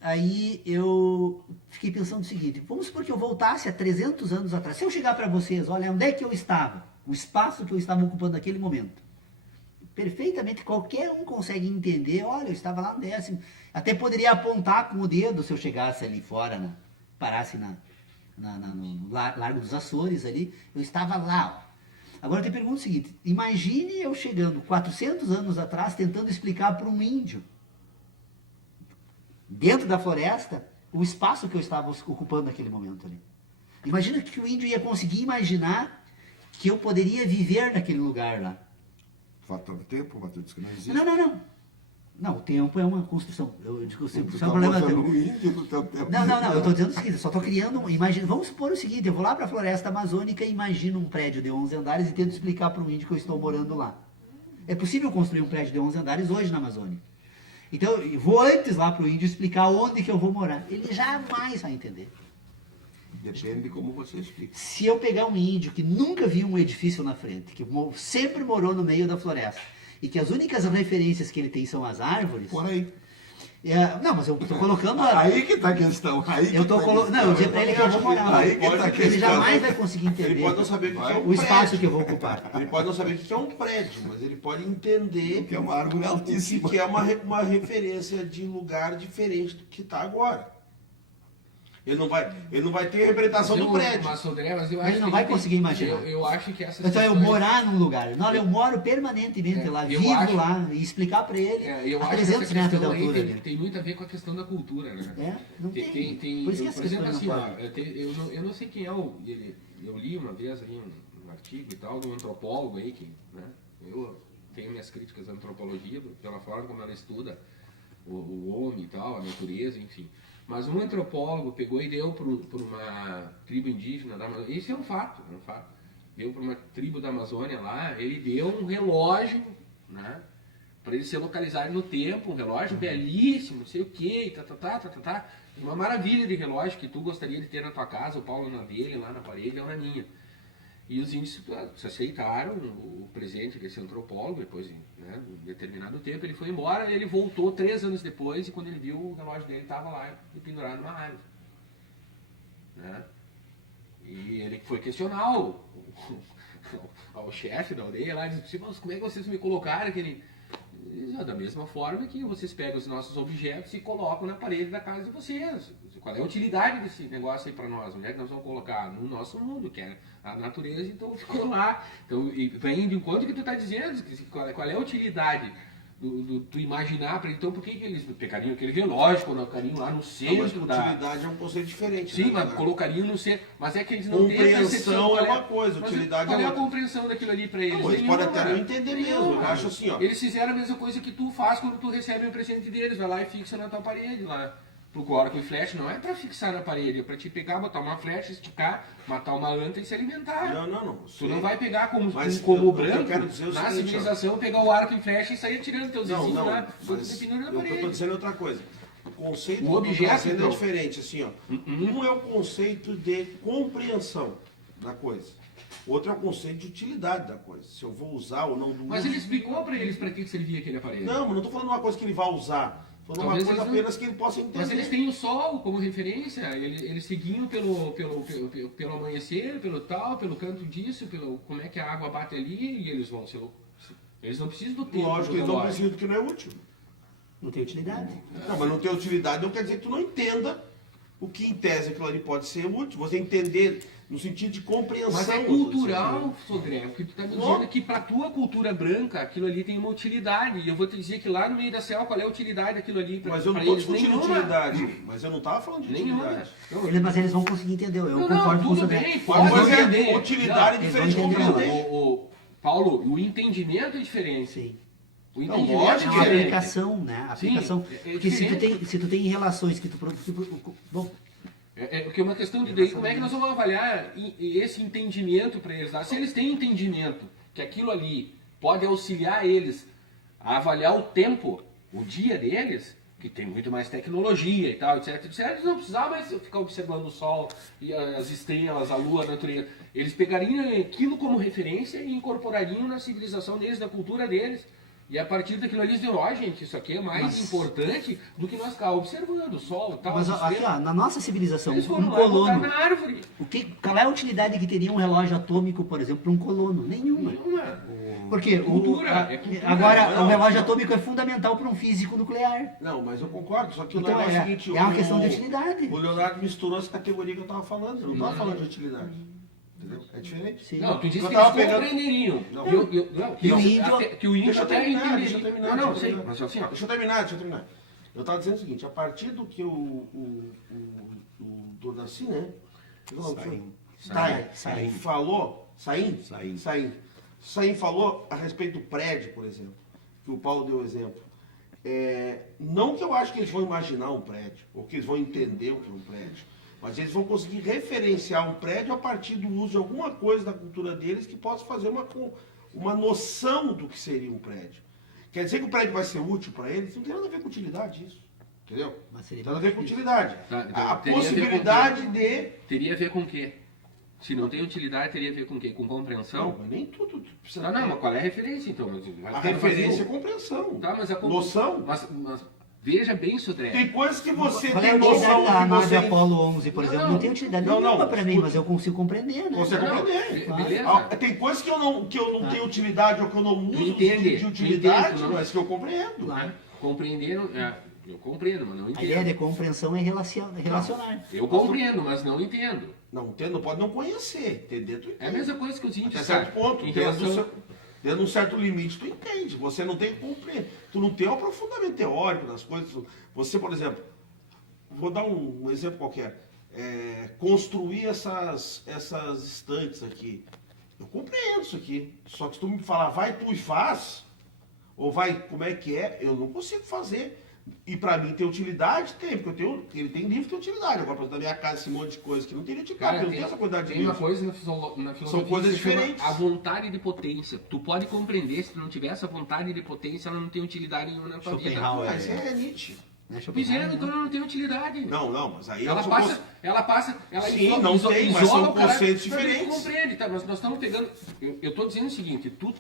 Aí eu fiquei pensando o seguinte: vamos supor que eu voltasse a 300 anos atrás. Se eu chegar para vocês, olha, onde é que eu estava? O espaço que eu estava ocupando naquele momento. Perfeitamente qualquer um consegue entender, olha, eu estava lá no 10º. Até poderia apontar com o dedo se eu chegasse ali fora, parasse no Largo dos Açores ali, eu estava lá. Ó. Agora eu te pergunto o seguinte: imagine eu chegando 400 anos atrás tentando explicar para um índio, dentro da floresta, o espaço que eu estava ocupando naquele momento ali. Imagina que o índio ia conseguir imaginar que eu poderia viver naquele lugar lá. Fator tempo, Matheus, diz que não existe. Não, o tempo é uma construção. Eu digo sempre, Tu isso é um tá problema botando teu. um índio no teu tempo. Não, eu estou dizendo o seguinte, só estou criando, imagina, vamos supor o seguinte: eu vou lá para a floresta amazônica e imagino um prédio de 11 andares e tento explicar para um índio que eu estou morando lá. É possível construir um prédio de 11 andares hoje na Amazônia. Então, eu vou antes lá para o índio explicar onde que eu vou morar. Ele jamais vai entender. Depende de como você explica. Se eu pegar um índio que nunca viu um edifício na frente, que sempre morou no meio da floresta, e que as únicas referências que ele tem são as árvores, Por aí. Não, mas eu tô colocando... Aí que tá a questão. Aí que Eu tô tá a colocando... questão. Não, eu dizia pra ele que eu vou morar lá. Aí que tá a Ele questão. jamais vai conseguir entender Ele pode não saber o que é um o espaço prédio. que eu vou ocupar. Ele pode não saber o que é um prédio, mas ele pode entender Que é uma árvore o altíssima. que é uma referência de lugar diferente do que está agora. Ele não vai ter a representação do prédio. Mas, André, mas eu Ele acho não que vai tem- conseguir imaginar. Eu acho que essas Então eu questões- morar num lugar. Não, eu moro permanentemente lá, eu vivo acho- lá, e explicar pra ele eu a acho que 300 essa metros de questão aí altura. tem, né? tem muito a ver com a questão da cultura, né? Não tem. Por isso que essa por exemplo, questão assim, não ó, pode. eu não sei quem é eu li uma vez aí um artigo e tal, de um antropólogo aí que, né, eu tenho minhas críticas à antropologia pela forma como ela estuda o homem e tal, a natureza, enfim. Mas um antropólogo pegou e deu por uma tribo indígena da Amazônia, isso é um fato, deu para uma tribo da Amazônia lá, ele deu um relógio, né, para ele ser localizado no tempo, um relógio belíssimo, não sei o que, uma maravilha de relógio que tu gostaria de ter na tua casa, o Paulo na dele, lá na parede, eu na minha. E os índios se aceitaram o presente desse antropólogo, depois, né, de um determinado tempo, ele foi embora, ele voltou 3 anos depois, e quando ele viu, o relógio dele estava lá, pendurado numa árvore. Né? E ele foi questionar ao chefe da aldeia lá, disse, mas como é que vocês me colocaram aquele... Da mesma forma que vocês pegam os nossos objetos e colocam na parede da casa de vocês. Qual é a utilidade desse negócio aí para nós? Onde é que nós vamos colocar? No nosso mundo, que é a natureza, então ficou lá. Então, e vem de encontro que tu está dizendo, qual é a utilidade tu imaginar para então por que eles pegariam aquele relógio, colocariam lá no centro Não, mas da... utilidade é um conceito diferente. Sim, né, mas cara? colocariam no centro. Mas é que eles não têm a percepção. Compreensão é uma coisa, mas utilidade qual é é a outra. compreensão daquilo ali para eles? Não, eles podem até não Nenhuma. entender mesmo. Nenhuma. Eu acho assim, ó. Eles fizeram a mesma coisa que tu faz quando tu recebe um presente deles, vai lá e fixa na tua parede lá. Porque o arco e flecha não é para fixar na parede, é para te pegar, botar uma flecha, esticar, matar uma anta e se alimentar. Não. Tu não vai pegar como Mas o eu branco, quero dizer o na seguinte, civilização, pegar o arco e flecha e sair atirando teus Não, vizinhos lá, quando mas tu pendura na eu tô parede. dizendo outra coisa. O conceito O do objeto, conceito então. é diferente, assim, ó. Um é o conceito de compreensão da coisa. Outro é o conceito de utilidade da coisa. Se eu vou usar ou não do Mas uso. ele explicou para eles para que servia aquele aparelho. Não, mas não estou falando uma coisa que ele vai usar. Estou falando uma Talvez coisa eles não- apenas que ele possa entender. Mas eles têm o sol como referência, eles seguiam pelo amanhecer, pelo tal, pelo canto disso, pelo como é que a água bate ali, e eles vão ser loucos. Eles não precisam do tempo. Lógico que do eles não relógio. precisam do que não é útil. Não tem utilidade. Não, mas não ter utilidade não quer dizer que tu não entenda o que em tese aquilo ali pode ser útil. Você entender no sentido de compreensão. Mas é cultural, Sodré, porque tu está me Não. dizendo que para tua cultura branca aquilo ali tem uma utilidade. E eu vou te dizer que lá no meio da selva, qual é a utilidade daquilo ali para Mas eu não eles? estou discutindo Nenhuma. utilidade. Mas eu não estava falando de Nenhuma. utilidade. Não, Mas eles vão conseguir entender. Eu Não, concordo com o tudo Sodré. bem, Uma pode coisa entender. é utilidade Não, diferente de eles vão entender. compreender. Paulo, o entendimento é diferente. Sim. O Não, entendimento lógico É é uma diferente. aplicação, né? A Sim, aplicação. é Porque diferente. se tu tem relações que tu... Bom, Porque é uma questão de daí, como é que nós vamos avaliar esse entendimento para eles lá? Se eles têm entendimento que aquilo ali pode auxiliar eles a avaliar o tempo, o dia deles, que tem muito mais tecnologia e tal, etc, eles não precisavam mais ficar observando o sol e as estrelas, a lua, a natureza. Eles pegariam aquilo como referência e incorporariam na civilização deles, na cultura deles. E a partir daquilo ali eles dizem, ó, gente, isso aqui é mais importante do que nós ficar observando o sol e tal. mas as aqui, estrelas. ó, na nossa civilização, Eles foram um lá e botaram colono... na árvore. Qual é a utilidade que teria um relógio atômico, por exemplo, para um colono? Nenhuma. Porque Cultura, é cultura. agora Não, o relógio atômico é fundamental para um físico nuclear. Não, mas eu concordo. Só que o Então negócio é o seguinte... é uma o- questão de utilidade. O Leonardo misturou essa categoria que eu estava falando. Eu não estava falando de utilidade. Entendeu? É diferente. Sim. Não, tu disse Eu que tava eles pegando- compreenderiam. Não. E o índio- Que o índio Deixa eu até terminar, entenderia. deixa eu terminar. Não, deixa eu sei, terminar. mas assim, ó. Deixa eu terminar. Eu estava dizendo o seguinte, a partir do que o Dordaci, né? Saim. Falou, Saim falou a respeito do prédio, por exemplo, que o Paulo deu exemplo. Não que eu acho que eles vão imaginar um prédio, ou que eles vão entender o que é um prédio, mas eles vão conseguir referenciar um prédio a partir do uso de alguma coisa da cultura deles que possa fazer uma noção do que seria um prédio. Quer dizer que o prédio vai ser útil para eles? Não tem nada a ver com utilidade isso. Entendeu? Mas seria Tem nada a ver com difícil. utilidade. Tá, então, A teria a ver com possibilidade de... Teria a ver com o quê? Se não tem utilidade, teria a ver com o quê? Com Não, compreensão? mas nem tudo precisa Não, mas qual é a referência então? A referência é compreensão. Tá, mas a Noção? Mas Veja bem, Sodré. Tem coisas que você Qual é a tem noção utilidade da que nave você... Apollo 11, por Não, exemplo? não. Não tem utilidade Não, nenhuma não, para mim, escuta. mas eu consigo compreender, né? Você Não, compreende. beleza. Tem coisas que eu não tenho utilidade ou que eu não uso entende, de utilidade, tu entende, mas que eu compreendo. Claro. Compreender, eu compreendo, mas não A ideia de entendo. compreensão é relacionar. Eu compreendo, mas não entendo. Não entendo, pode não conhecer. Entender, tu entende. É a mesma coisa que os índios, Até certo cara. ponto, Em dentro relação... de um certo limite, tu entende. Você não tem compreender. Tu não tem um aprofundamento teórico nas coisas. Você, por exemplo, vou dar um exemplo qualquer. Construir essas estantes aqui. Eu compreendo isso aqui. Só que se tu me falar, vai tu e faz, ou vai, como é que é, eu não consigo fazer. E pra mim tem utilidade? Tem, porque ele tem livro que tem utilidade. Agora, pra na minha casa, esse monte de coisa que não tem utilidade, Cara, porque eu não tenho essa quantidade de tem uma livros. coisa na filosofia coisas que se chama diferentes. a vontade de potência. Tu pode compreender, se tu não tiver essa vontade de potência, ela não tem utilidade nenhuma na tua vida. Schopenhauer. Mas é Nietzsche. Né, Pois é, Schopenhauer, então ela não tem utilidade. Não, mas aí Ela eu sou passa, ela Sim, não tem, mas são isola o cara. conceitos Mas tu diferentes. compreende, tá? Nós estamos pegando. Eu estou dizendo o seguinte: tu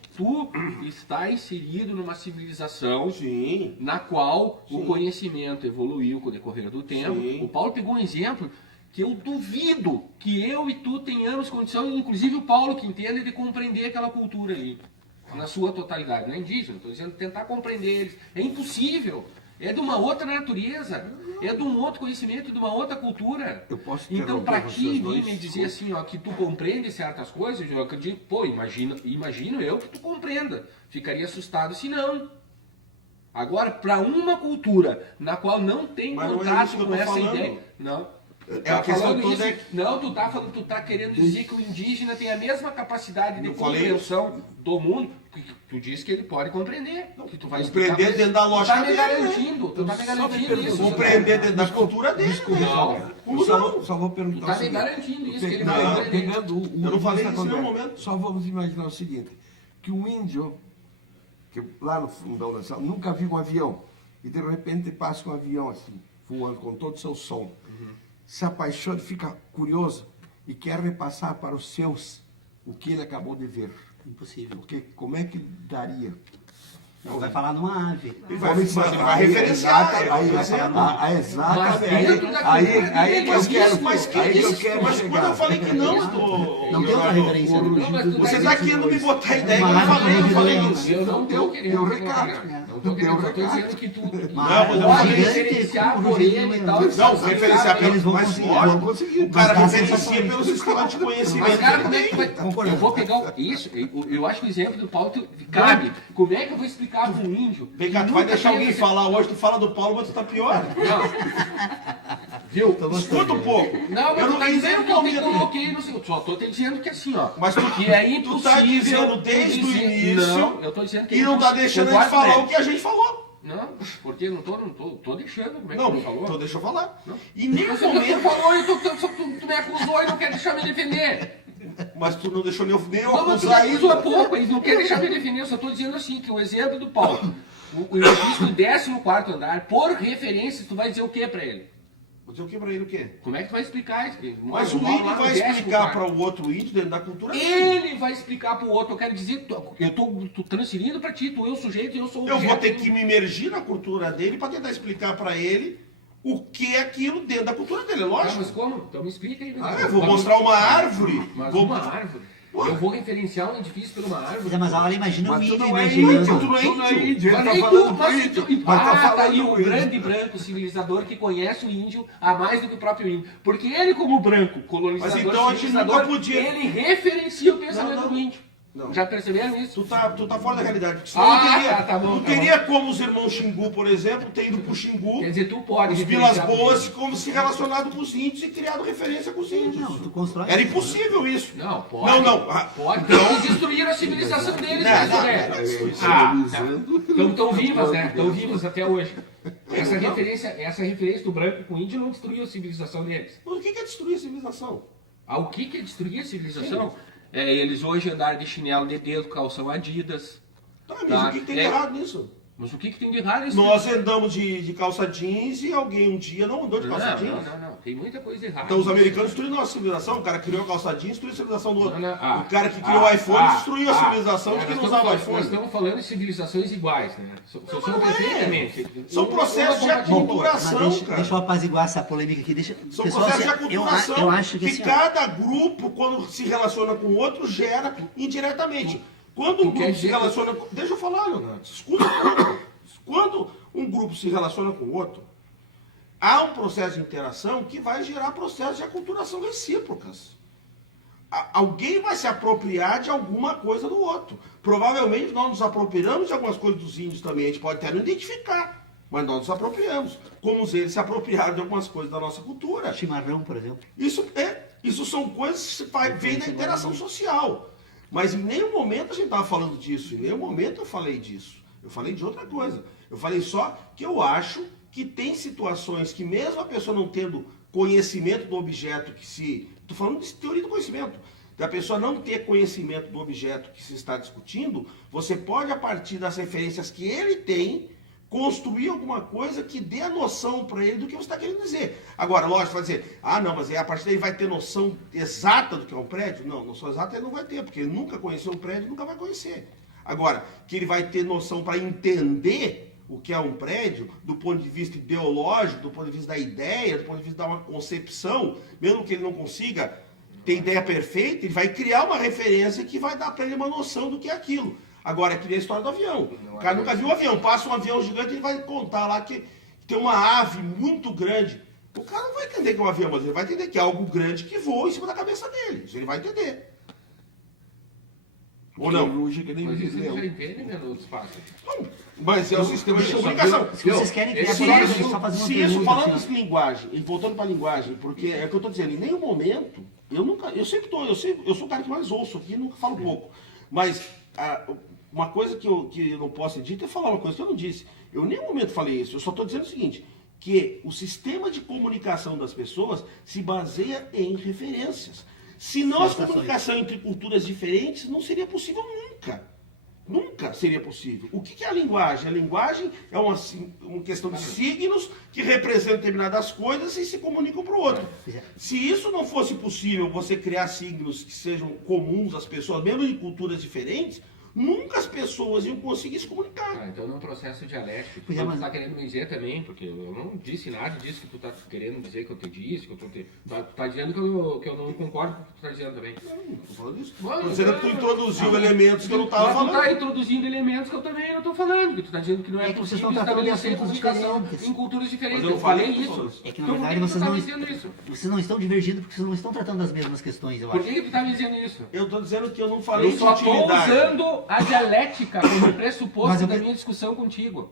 está inserido numa civilização Sim. na qual o Sim. conhecimento evoluiu com o decorrer do tempo. Sim. O Paulo pegou um exemplo que eu duvido que eu e tu tenhamos condição, inclusive o Paulo que entenda, de compreender aquela cultura ali, na sua totalidade. Não é indígena, estou dizendo tentar compreender eles. É impossível. É de uma outra natureza, é de um outro conhecimento, de uma outra cultura. Eu posso Então, interromper para vocês ti vir dois? me dizer assim, ó, que tu compreende certas coisas, eu acredito, pô, imagino eu que tu compreenda. Ficaria assustado se não. Agora, para uma cultura na qual não tem Mas não é contato isso que eu com tô essa falando. ideia. Não. É a questão falando toda isso, é que- Não, tu tá querendo dizer que o indígena tem a mesma capacidade de Eu falei compreensão do mundo. Que tu diz que ele pode compreender. Que tu vai Compreender explicar pra ele. dentro da lógica Tu tá me dele, né? garantindo, tu tá me garantindo isso. Compreender dentro da cultura dele. Desculpa, né? eu só vou perguntar Tu tá o me seguinte. garantindo isso, que ele Não, vai não, compreender. Pegando o Eu não falei essa isso em nenhum conversa, momento. Só vamos imaginar o seguinte, que um índio, que lá no fundão da sala, nunca viu um avião, e de repente passa um avião assim, voando com todo o seu som, se apaixona, fica curioso e quer repassar para os seus o que ele acabou de ver. Impossível. Porque, como é que daria? Não, vai falar numa ave. Ele vai referenciar. Exatamente. dentro daquilo, Aí que eu mas quero, Mas que aí que eu isso? quero Mas chegar. quando eu falei que não, Não tem outra referência. Não, mas tu Você está querendo me botar a ideia que eu Uma não falei, eu ave falei voando. isso. Eu não tô querendo. Deu recado. Não tô querendo, só tô Deu dizendo que tu Mas eu pode falei referenciar como por Rogério ele e não tal. é. Não, referenciar Eles vão mas conseguir, lógico, vão conseguir. o cara Mas dá referencia sensação. pelo sistema de conhecimento. Mas, cara, que como é ele que tem. tu vai. Eu vou pegar isso. Eu acho que o exemplo do Paulo cabe. Como é que eu vou explicar para um índio? Vem cá, tu vai deixar alguém falar hoje, tu fala do Paulo, mas tu tá pior. Não. Viu? Escuta um pouco. Não, mas eu tu não tá quis dizendo nem que eu te momento. coloquei no seu. Só tô te dizendo que assim, ó. Mas tu, que é tu impossível. tá dizendo desde o dizer- início Não, eu tô dizendo que e é não tá impossível. deixando Eu ele falar gosto o que a gente falou. Não, porque não tô deixando. Como é que Não, tu falou? então deixa eu falar. Não. Em nenhum Você momento. falou e tu me acusou e não quer deixar me defender. Mas tu não deixou nem eu Não, mas tu me acusar acusou há isso. pouco e não quer deixar me defender. Eu só estou dizendo assim, que o exemplo do Paulo, o edifício do 14º andar, por referência, tu vai dizer o que para ele? Vou dizer o que pra ele o quê? Como é que tu vai explicar isso? Mas Eu o moro índio lá no vai 14º. explicar para o outro índio dentro da cultura dele. Ele vai explicar pro outro. Eu quero dizer, eu tô transferindo para ti, tu é o sujeito e eu sou o Eu objeto. vou ter que me imergir na cultura dele para tentar explicar para ele o que é aquilo dentro da cultura dele, é Tá, lógico. mas como? Então me explica aí. Eu vou mostrar uma árvore. Mas Vou... uma árvore? Eu vou referenciar um edifício por uma árvore? Mas olha, imagina um Mas tu índio não é imaginando. índio, tu não é tu não é índio. índio. Ele Mas tá nem falando tu, do mas índio. tu- Mas tá tá falando aí o do índio. grande branco civilizador que conhece o índio a mais do que o próprio índio. Porque ele, como branco colonizador, Mas então a gente civilizador, nunca podia- ele referencia o pensamento Não. do índio. Não. Já perceberam isso? Tu tá fora da realidade. Porque senão não teria, tá bom, não tá teria como os irmãos Xingu, por exemplo, ter ido pro Xingu, Quer dizer, tu pode os Vilas referenciar o Boas, índio. como se relacionado com os índios e criado referência com os índios. Não, tu constrói. Era impossível isso. Não, pode. Não, não. Ah, Pode. então- Eles destruíram a civilização deles, Não, né, não, Zé? não, Estão vivas, né? Estão vivas até hoje. Essa referência do branco com o índio não destruiu a civilização deles. Mas o que é destruir a civilização? O que é destruir a civilização? É eles hoje andarem de chinelo de dedo, calção Adidas. Tá, mas Tá, o que tem de é. errado nisso? Mas o que tem de errado nisso? Nós andamos de calça jeans e alguém um dia não andou de calça jeans. Não. Tem muita coisa errada. Então os americanos destruíram a nossa civilização. O cara criou a calça jeans, destruiu a civilização do outro. Não. O cara que criou o iPhone destruiu a civilização de quem não usava iPhone. Nós estamos falando de civilizações iguais, né? São perfeitamente. São processos de aculturação, cara. Deixa eu apaziguar essa polêmica aqui. São Pessoal, processos de assim, aculturação eu acho que que assim, ó, cada grupo, quando se relaciona com o outro, gera indiretamente. Quando um grupo se relaciona com... Deixa eu falar, Leonardo. Escuta um pouco. Quando um grupo se relaciona com o outro, há um processo de interação que vai gerar processos de aculturação recíprocas. Alguém vai se apropriar de alguma coisa do outro. Provavelmente nós nos apropriamos de algumas coisas dos índios também. A gente pode até não identificar, mas nós nos apropriamos. Como eles se apropriaram de algumas coisas da nossa cultura. chimarrão, por exemplo. Isso são coisas que vêm da interação social. Mas em nenhum momento a gente estava falando disso. Em nenhum momento eu falei disso. Eu falei de outra coisa. Eu falei só que eu acho que tem situações que mesmo a pessoa não tendo conhecimento do objeto que se... Estou falando de teoria do conhecimento. Da pessoa não ter conhecimento do objeto que se está discutindo, você pode, a partir das referências que ele tem, construir alguma coisa que dê a noção para ele do que você está querendo dizer. Agora, lógico, vai dizer, não, mas a partir daí vai ter noção exata do que é um prédio? Não, noção exata ele não vai ter, porque ele nunca conheceu um prédio, nunca vai conhecer. Agora, que ele vai ter noção para entender o que é um prédio, do ponto de vista ideológico, do ponto de vista da ideia, do ponto de vista de uma concepção, mesmo que ele não consiga ter ideia perfeita, ele vai criar uma referência que vai dar para ele uma noção do que é aquilo. Agora, é que nem a história do avião. O cara nunca viu um avião, passa um avião gigante, ele vai contar lá que tem uma ave muito grande. O cara não vai entender que é um avião, mas ele vai entender que é algo grande que voa em cima da cabeça dele. Isso ele vai entender. Ou não? Ruge que nem Mas isso leão. ele já entende, né, no espaço. Não, mas é o sistema de comunicação. Se vocês querem criar Se palavras, isso, deixa eu só fazer uma se isso, pergunta. falando assim, em linguagem, e voltando para a linguagem, porque é o que eu estou dizendo, em nenhum momento, eu sou o cara que mais ouço aqui, nunca falo pouco. Mas uma coisa que eu não posso dizer é falar uma coisa que eu não disse. Eu em nenhum momento falei isso, eu só estou dizendo o seguinte, que o sistema de comunicação das pessoas se baseia em referências. Senão a comunicação entre culturas diferentes não seria possível nunca. Nunca seria possível. O que é a linguagem? A linguagem é uma questão de signos que representam determinadas coisas e se comunicam para o outro. Se isso não fosse possível, você criar signos que sejam comuns às pessoas, mesmo em culturas diferentes, nunca as pessoas iam conseguir se comunicar. Então não é um processo dialético. Pois é, Tu mas- está querendo me dizer também, porque eu não disse nada disso que tu está querendo dizer que eu te disse, que eu tô te... Tu tá dizendo que eu não concordo com o que tu está dizendo também. Não estou falando isso. Bom, Estou dizendo que tu introduziu elementos que eu não Mas estava tu falando. está introduzindo elementos que eu também não estou falando, que tu está dizendo que não é, É que vocês possível estão tratando de estabelecer assuntos comunicação diferentes. em culturas diferentes. Mas eu não falei isso. isso. É que na Então, por verdade que tu vocês tá não, me dizendo isso? vocês não estão divergindo porque vocês não estão tratando das mesmas questões, eu Por acho. que tu está me dizendo isso? Eu estou dizendo que eu não falei Eu de só estou utilidade. usando a dialética como pressuposto Mas eu- da minha discussão contigo.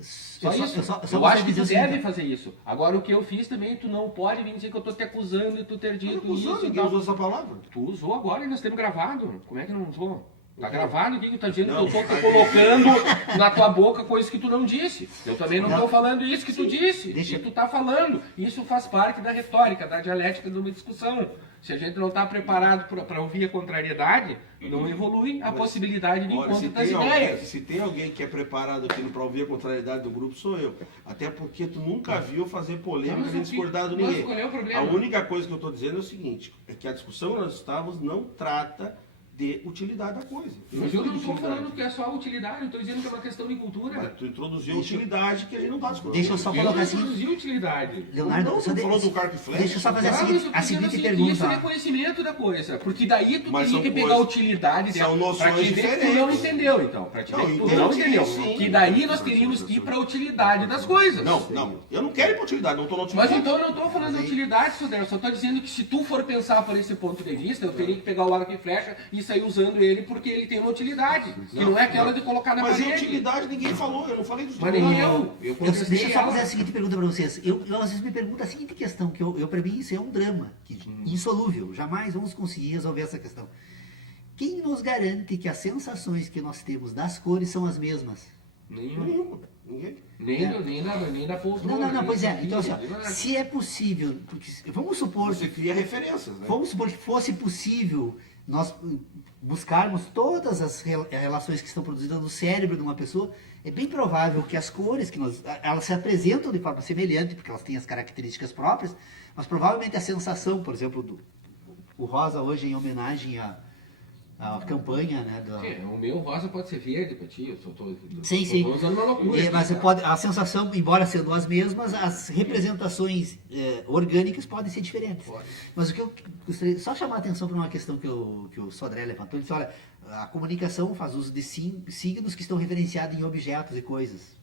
Só Eu isso. só Eu acho que dizer tu o seguinte, deve fazer isso. Agora, o que eu fiz também, tu não pode vir dizer que eu tô te acusando e tu ter Eu dito não tô usando, isso e ninguém tal. usou essa palavra. Tu usou agora e nós temos gravado. Como é que não usou? Tá gravado aqui que tu tá dizendo Não. que eu tô te colocando na tua boca coisas que tu não disse. Eu também não tô falando isso que tu disse. Deixa- E tu tá falando. Isso faz parte da retórica, da dialética de uma discussão. Se a gente não tá preparado para ouvir a contrariedade, não evolui a possibilidade de Olha, encontro das ideias. se tem alguém que é preparado aqui para ouvir a contrariedade do grupo, sou eu. Até porque tu nunca viu fazer polêmica Mas nem o que- discordar de mas ninguém. qual é o problema? A única coisa que eu estou dizendo é o seguinte, é que a discussão que nós estávamos não trata de utilidade da coisa. Mas eu não de estou utilidade. falando que é só utilidade, eu estou dizendo que é uma questão de cultura. Mas tu introduziu utilidade que a gente não está discutindo. Deixa eu só Eu colocar não assim, introduzi utilidade. Leonardo, Não, só tu de- falou do carco e flecha. deixa eu só fazer Claro, a mas eu seguinte, tô a dizendo seguinte assim, Isso é pergunta. conhecimento da coisa. Porque daí tu Mas teria são que pegar a coisas- utilidade são dela. noções Pra te ver que tu não diferentes. entendeu, então. Pra te ver Não, que tu entendi, não entendeu. sim. Que daí nós teríamos que ir pra utilidade das coisas. Não, eu não quero ir para utilidade, não estou na Mas utilidade. então eu não estou falando de utilidade, Sodré, eu só estou dizendo que se tu for pensar por esse ponto de vista, eu teria que pegar o arco e flecha e sair usando ele porque ele tem uma utilidade. Que não é aquela de colocar na Mas em parede. utilidade ninguém falou, eu não falei dos Mas nem dois. eu. Deixa eu só fazer a seguinte pergunta para vocês. Eu às vezes me pergunto a seguinte questão, que eu para mim isso é um drama, insolúvel. Jamais vamos conseguir resolver essa questão. Quem nos garante que as sensações que nós temos das cores são as mesmas? Nenhum. Nenhuma. Ninguém. Nem da poltrona. Não, pois é. Então, assim, ó, nem nada. se é possível, porque, vamos supor Você cria referências, né? Vamos supor que fosse possível nós buscarmos todas as relações que estão produzidas no cérebro de uma pessoa, é bem provável que as cores elas se apresentam de forma semelhante, porque elas têm as características próprias, mas provavelmente a sensação, por exemplo, o rosa hoje em homenagem à campanha, né? Sim, o meu rosa pode ser verde para ti, eu tô Sim. tô usando uma loucura. Mas a sensação, embora sendo as mesmas, as representações orgânicas podem ser diferentes. Pode. Mas o que eu gostaria só chamar a atenção para uma questão que o Sodré levantou, ele disse, olha, a comunicação faz uso de signos que estão referenciados em objetos e coisas.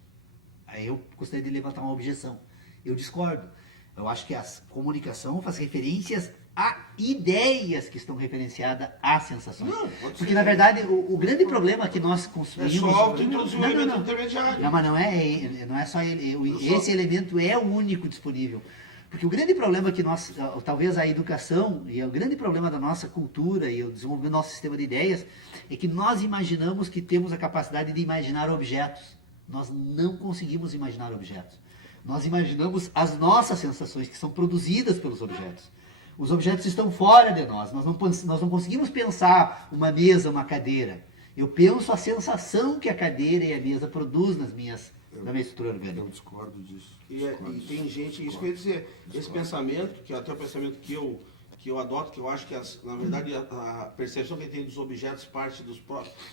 Aí eu gostaria de levantar uma objeção. Eu discordo. Eu acho que a comunicação faz referências a ideias que estão referenciadas a sensações. Não, pode Porque, ser. na verdade, o grande problema que nós É construímos... só introduzir um elemento intermediário. Não, mas não é só ele. Esse elemento é o único disponível. Porque o grande problema que nós, talvez a educação, e o grande problema da nossa cultura e o desenvolvimento do nosso sistema de ideias, é que nós imaginamos que temos a capacidade de imaginar objetos. Nós não conseguimos imaginar objetos. Nós imaginamos as nossas sensações, que são produzidas pelos objetos. Os objetos estão fora de nós. Nós não conseguimos pensar uma mesa, uma cadeira. Eu penso a sensação que a cadeira e a mesa produzem na minha estrutura orgânica. Eu discordo disso. E tem gente, isso que eu ia dizer, esse pensamento, que é até o pensamento que eu adoto, que eu acho que, na verdade, a percepção que tem dos objetos parte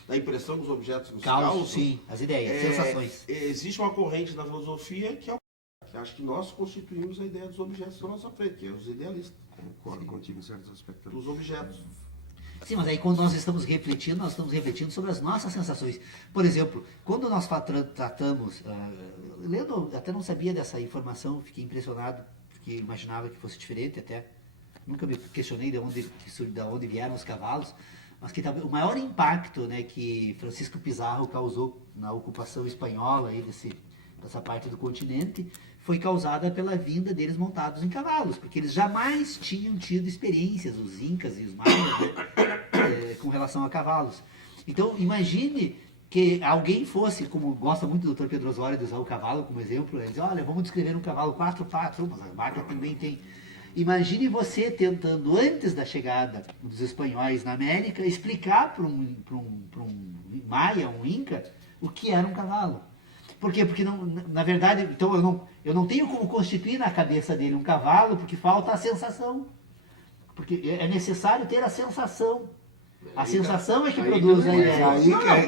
da impressão dos objetos nos causos. Sim, as ideias, sensações. Existe uma corrente na filosofia que acha que nós constituímos a ideia dos objetos da nossa frente, que é os idealistas. Concordo contigo em certos aspectos. Dos objetos. Sim, mas aí quando nós estamos refletindo sobre as nossas sensações. Por exemplo, quando nós tratamos, lendo, até não sabia dessa informação, fiquei impressionado, porque imaginava que fosse diferente até. Nunca me questionei de onde vieram os cavalos, mas que o maior impacto, né, que Francisco Pizarro causou na ocupação espanhola aí dessa parte do continente foi causada pela vinda deles montados em cavalos, porque eles jamais tinham tido experiências, os incas e os maias, né, com relação a cavalos. Então, imagine que alguém fosse, como gosta muito do Dr. Pedro Osório de usar o cavalo como exemplo, ele diz, olha, vamos descrever um cavalo 4 patas, mas a vaca também tem. Imagine você tentando, antes da chegada dos espanhóis na América, explicar para um maia, um inca, o que era um cavalo. Por quê? Porque, na verdade, então eu não tenho como constituir na cabeça dele um cavalo, porque falta a sensação. Porque é necessário ter a sensação. A sensação é que produz a ideia.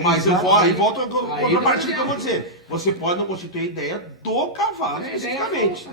Mas eu volto a contrapartida que eu vou dizer. Você pode não constituir a ideia do cavalo, especificamente.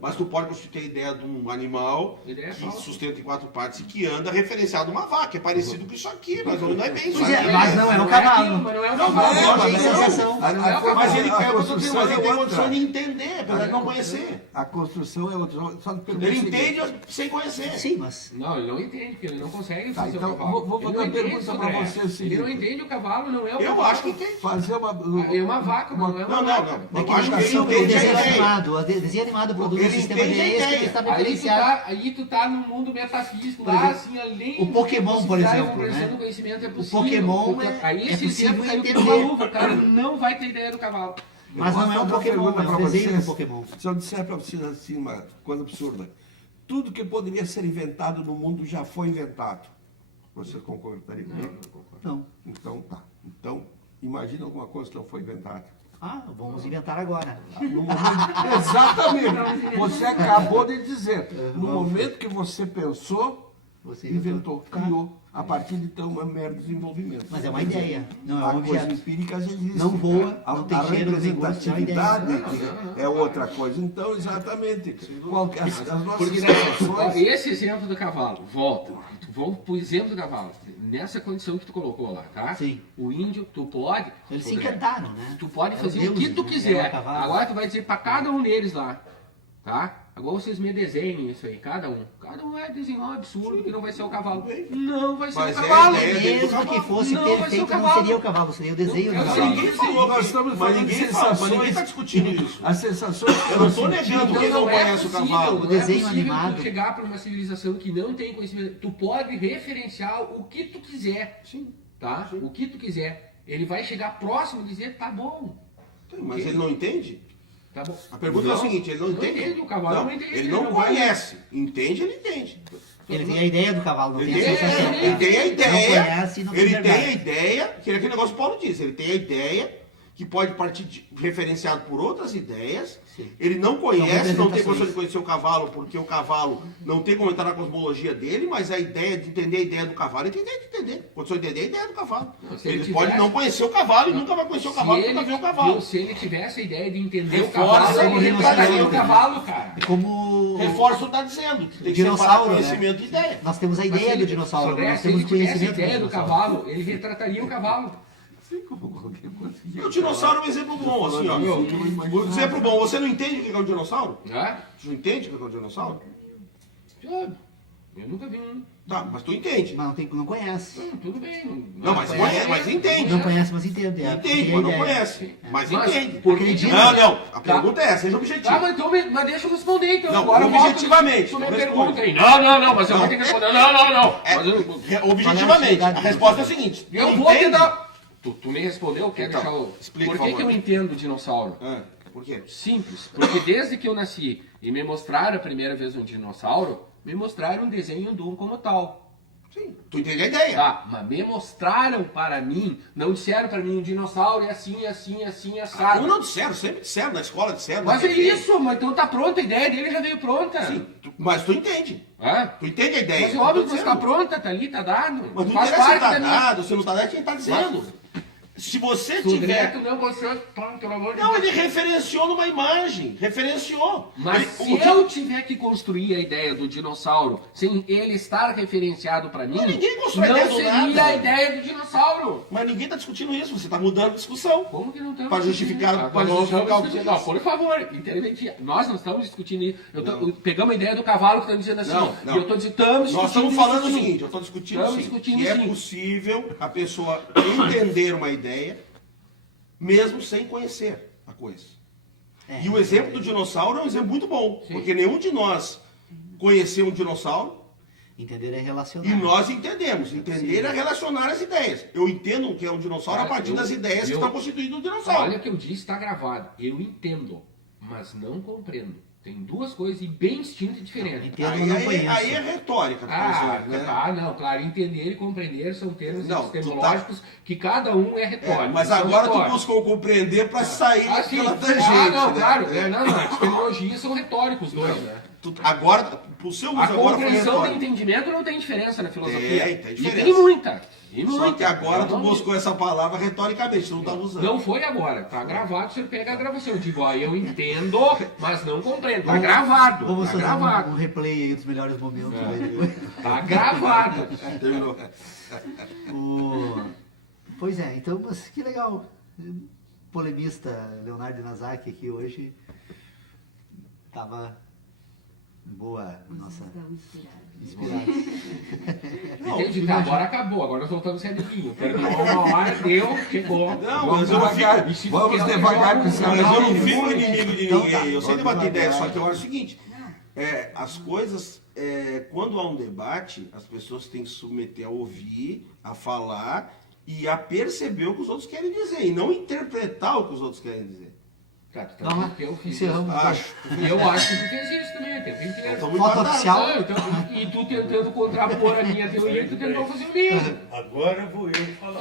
Mas tu pode constituir a ideia de um animal que sustenta em 4 partes e que anda referenciado a uma vaca. É parecido com isso aqui, mas não é bem isso Pois é, aqui. mas não é o cavalo. Mas não é o Não, cavalo. Tem sensação. Mas ele a construção mas ele tem é condição outra. de entender, apesar de não conhecer. A construção é outra. Só me pergunta Ele o seguinte. entende sem conhecer. Sim, mas... Não, ele não entende, porque ele não consegue Tá, fazer então, o cavalo. vou Ele fazer não uma entende, pergunta pra Sodré. você, o seguinte. Ele não entende o cavalo, não é o cavalo. Eu acho que tem. Fazer uma... É uma vaca, mas não é uma vaca. Eu acho que ele O entende a desenho ideia. animado, o desenho animado produz um Ele sistema de entende a ideias que ideia. está Aí referenciado. aí tu tá no mundo metafísico, Por lá exemplo, assim, além o Pokémon, por exemplo, né? né? O conhecimento é possível. Pokémon porque é aí esse possível exemplo caiu entender. uma luva, o cara não vai ter ideia do cavalo. Mas não é um Pokémon, é um desenho do Pokémon. Se eu disser para vocês assim uma coisa absurda, tudo que poderia ser inventado no mundo já foi inventado. Vocês concordariam comigo? Não. Então, tá. Então, imagina alguma coisa que não foi inventada. Ah, vamos inventar agora. No momento... Exatamente. Você acabou de dizer. No momento que você pensou, Você inventou, criou. A partir de então, é um mero desenvolvimento. Mas é uma ideia, não é um A coisa objeto. empírica já existe. Não voa, A, não tem a cheiro, nem gosto, é uma ideia. representatividade é outra coisa. Então, exatamente. As nossas Porque sensações... esse exemplo do cavalo, volta. Vamos pro exemplo do cavalo. Nessa condição que tu colocou lá, tá? Sim. O índio, tu pode. Eles se Sodré, encantaram, né? Tu pode Eram fazer o deuses, que tu né? quiser. Eram cavalos. Agora tu vai dizer pra cada um deles lá, tá? Agora vocês me desenhem isso aí, cada um. Cada um vai desenhar um absurdo que não vai ser o cavalo. Não vai ser Mas o é a cavalo. ideia dele do Mesmo cavalo. que fosse Não, vai ser o perfeito, não cavalo. seria o cavalo, seria o desenho do Eu Mas sei. cavalo. ninguém falou, Nós estamos mas falando de ninguém fala, mas ninguém sensações. está discutindo isso. As sensações... Eu não estou negando que ele não conhece o cavalo. O desenho não é possível animado. tu chegar para uma civilização que não tem conhecimento. Tu pode referenciar o que tu quiser. Sim. Tá? Sim. O que tu quiser. Ele vai chegar próximo e dizer, tá bom. Mas ele não entende? Tá bom. A pergunta é a seguinte, ele não entende. O cavalo não entende. Ele não conhece. Entende, ele entende. Ele tem a ideia do cavalo, não Ele tem a sensação. ele tem a ideia, Não conhece e não tem ele tem verdade. a ideia, que é aquele negócio que o Paulo disse, ele tem a ideia que pode partir referenciado por outras ideias, Sim. ele não conhece, não tem representações. condição de conhecer o cavalo, porque o cavalo não tem como entrar na cosmologia dele, mas a ideia de entender a ideia do cavalo, ele tem ideia de entender. Condição de entender a ideia do cavalo. Não, se Ele ele pode tivesse- não conhecer o cavalo e nunca vai conhecer o cavalo, nunca ver o cavalo. Se ele tivesse a ideia de entender Reforça o cavalo, o ele retrataria o dinossauro. cavalo, cara. É como Reforça o que está dizendo, que tem que separar dinossauro, conhecimento né? e ideia. Nós temos a Mas se ideia ele- do dinossauro, Sodré, nós se ele temos tivesse a conhecimento ideia do dinossauro. cavalo, ele retrataria o cavalo. Assim como qualquer coisa. O dinossauro é um exemplo bom, assim, ó. Um exemplo bom, você não entende o que é um dinossauro? Ah? Você não entende o que é um dinossauro? Eu nunca vi um. Tá, mas tu entende. Mas não conhece. Tudo bem. Não, mas conhece, mas entende. Não conhece, mas entende. Entende, Tem a mas não ideia. conhece. Mas Mas entende. por que Acredita. Não, não. A Tá. pergunta é essa, seja objetivo. Tá, mas, então, mas deixa eu responder então. Não, Agora objetivamente, Tu me responde. pergunta aí. Não, mas eu vou ter que responder. Não. Mas Objetivamente, a resposta é a seguinte. eu tu vou entende? tentar. Tu me respondeu, eu quero Então, deixar o. explica, Por por que, que favor. eu entendo dinossauro? Ah, por quê? Simples. Porque desde que eu nasci e me mostraram a primeira vez um dinossauro, me mostraram um desenho de um como tal. Sim, tu entende a ideia. Tá, mas me mostraram para mim, não disseram para mim um dinossauro é assim, assado. Não disseram, sempre disseram, na escola disseram. Mas na é TV. isso, mas então tá pronta, a ideia dele já veio pronta. Sim, mas tu entende. Hã? Tu entende a ideia. Mas é óbvio que Tô você tá dizendo. pronta, tá ali, tá dado. Mas não Faz interessa se parte tá da minha... dado, se não tá dado, é quem tá dizendo. Se você Tu tiver... direto não gostou, pelo amor de Não, Deus. ele referenciou numa imagem. Referenciou. Mas Ele- se eu tiver que construir a ideia do dinossauro sem ele estar referenciado para mim, Mas ninguém constrói não ideia do seria nada. a ideia do dinossauro. Mas ninguém está discutindo isso, você está mudando a discussão. Como que não estamos Para justificar- discutindo? para Nós justificar estamos o que discutindo. você Não, por favor, intervenir. Nós não estamos discutindo isso. Não. Pegamos a ideia do cavalo que estão dizendo assim, Não, ó, não. e eu estou dizendo, estamos discutindo Nós estamos falando o isso, sim. seguinte, eu estou discutindo Estamos sim, discutindo que é sim. possível a pessoa entender uma ideia mesmo sem conhecer a coisa. É. E o exemplo do dinossauro é um exemplo muito bom, Sim. porque nenhum de nós conheceu um dinossauro Entender é relacionar. e nós entendemos. Entender é relacionar as ideias. Eu entendo o que é um dinossauro a Cara, partir eu- das ideias que eu- estão constituindo o dinossauro. Olha o que eu disse, está gravado. Eu entendo, mas não compreendo. Tem duas coisas e bem distintas e diferentes. Entendo, Aí, mas não aí, conheço. aí é retórica. Não, claro, entender e compreender são termos Não, epistemológicos que cada um é retórico. mas são agora tu retóricos. buscou compreender para sair sim. pela tangente. Não, né? claro. É. Não, epistemologia são retóricos dois, né? Agora, o seu uso A agora foi compreensão do retórico. entendimento não tem diferença na filosofia. Tem E diferença. tem muita. E muita. Só que agora tu Não- buscou essa palavra retoricamente, tu não estava usando. Não foi agora, tá gravado, você pega a gravação. Eu digo, ó, eu entendo, mas não compreendo. Tá gravado, Vamos tá fazer gravado. um replay aí dos melhores momentos. É. aí depois. Tá gravado. Terminou. Pois é, então, mas que legal. Polemista Leonardo Nazaki aqui hoje estava boa, nossa, inspirado. Entendi, tá, agora acabou, agora nós voltamos a ser amiguinho. Terminou uma hora, deu, chegou. Não, Vamos mas eu não devagar. fico- E se vamos tu quer, devagar joga com esse um Mas eu não canal, fico inimigo de Então ninguém. tá, Eu sei vamos debater devagar. ideias, só que eu acho o seguinte: as coisas, quando há um debate, as pessoas têm que se submeter a ouvir, a falar e a perceber o que os outros querem dizer, e não interpretar o que os outros querem dizer. Tá, tu tá Então, dizendo que eu fiz encerramos. isso. Acho. E eu acho que tu fez isso também, o tempo inteiro. Então, muito Foto batata. oficial. Não, então, e tu tentando contrapor a minha teoria, tu tentou fazer o mesmo. Agora vou eu falar.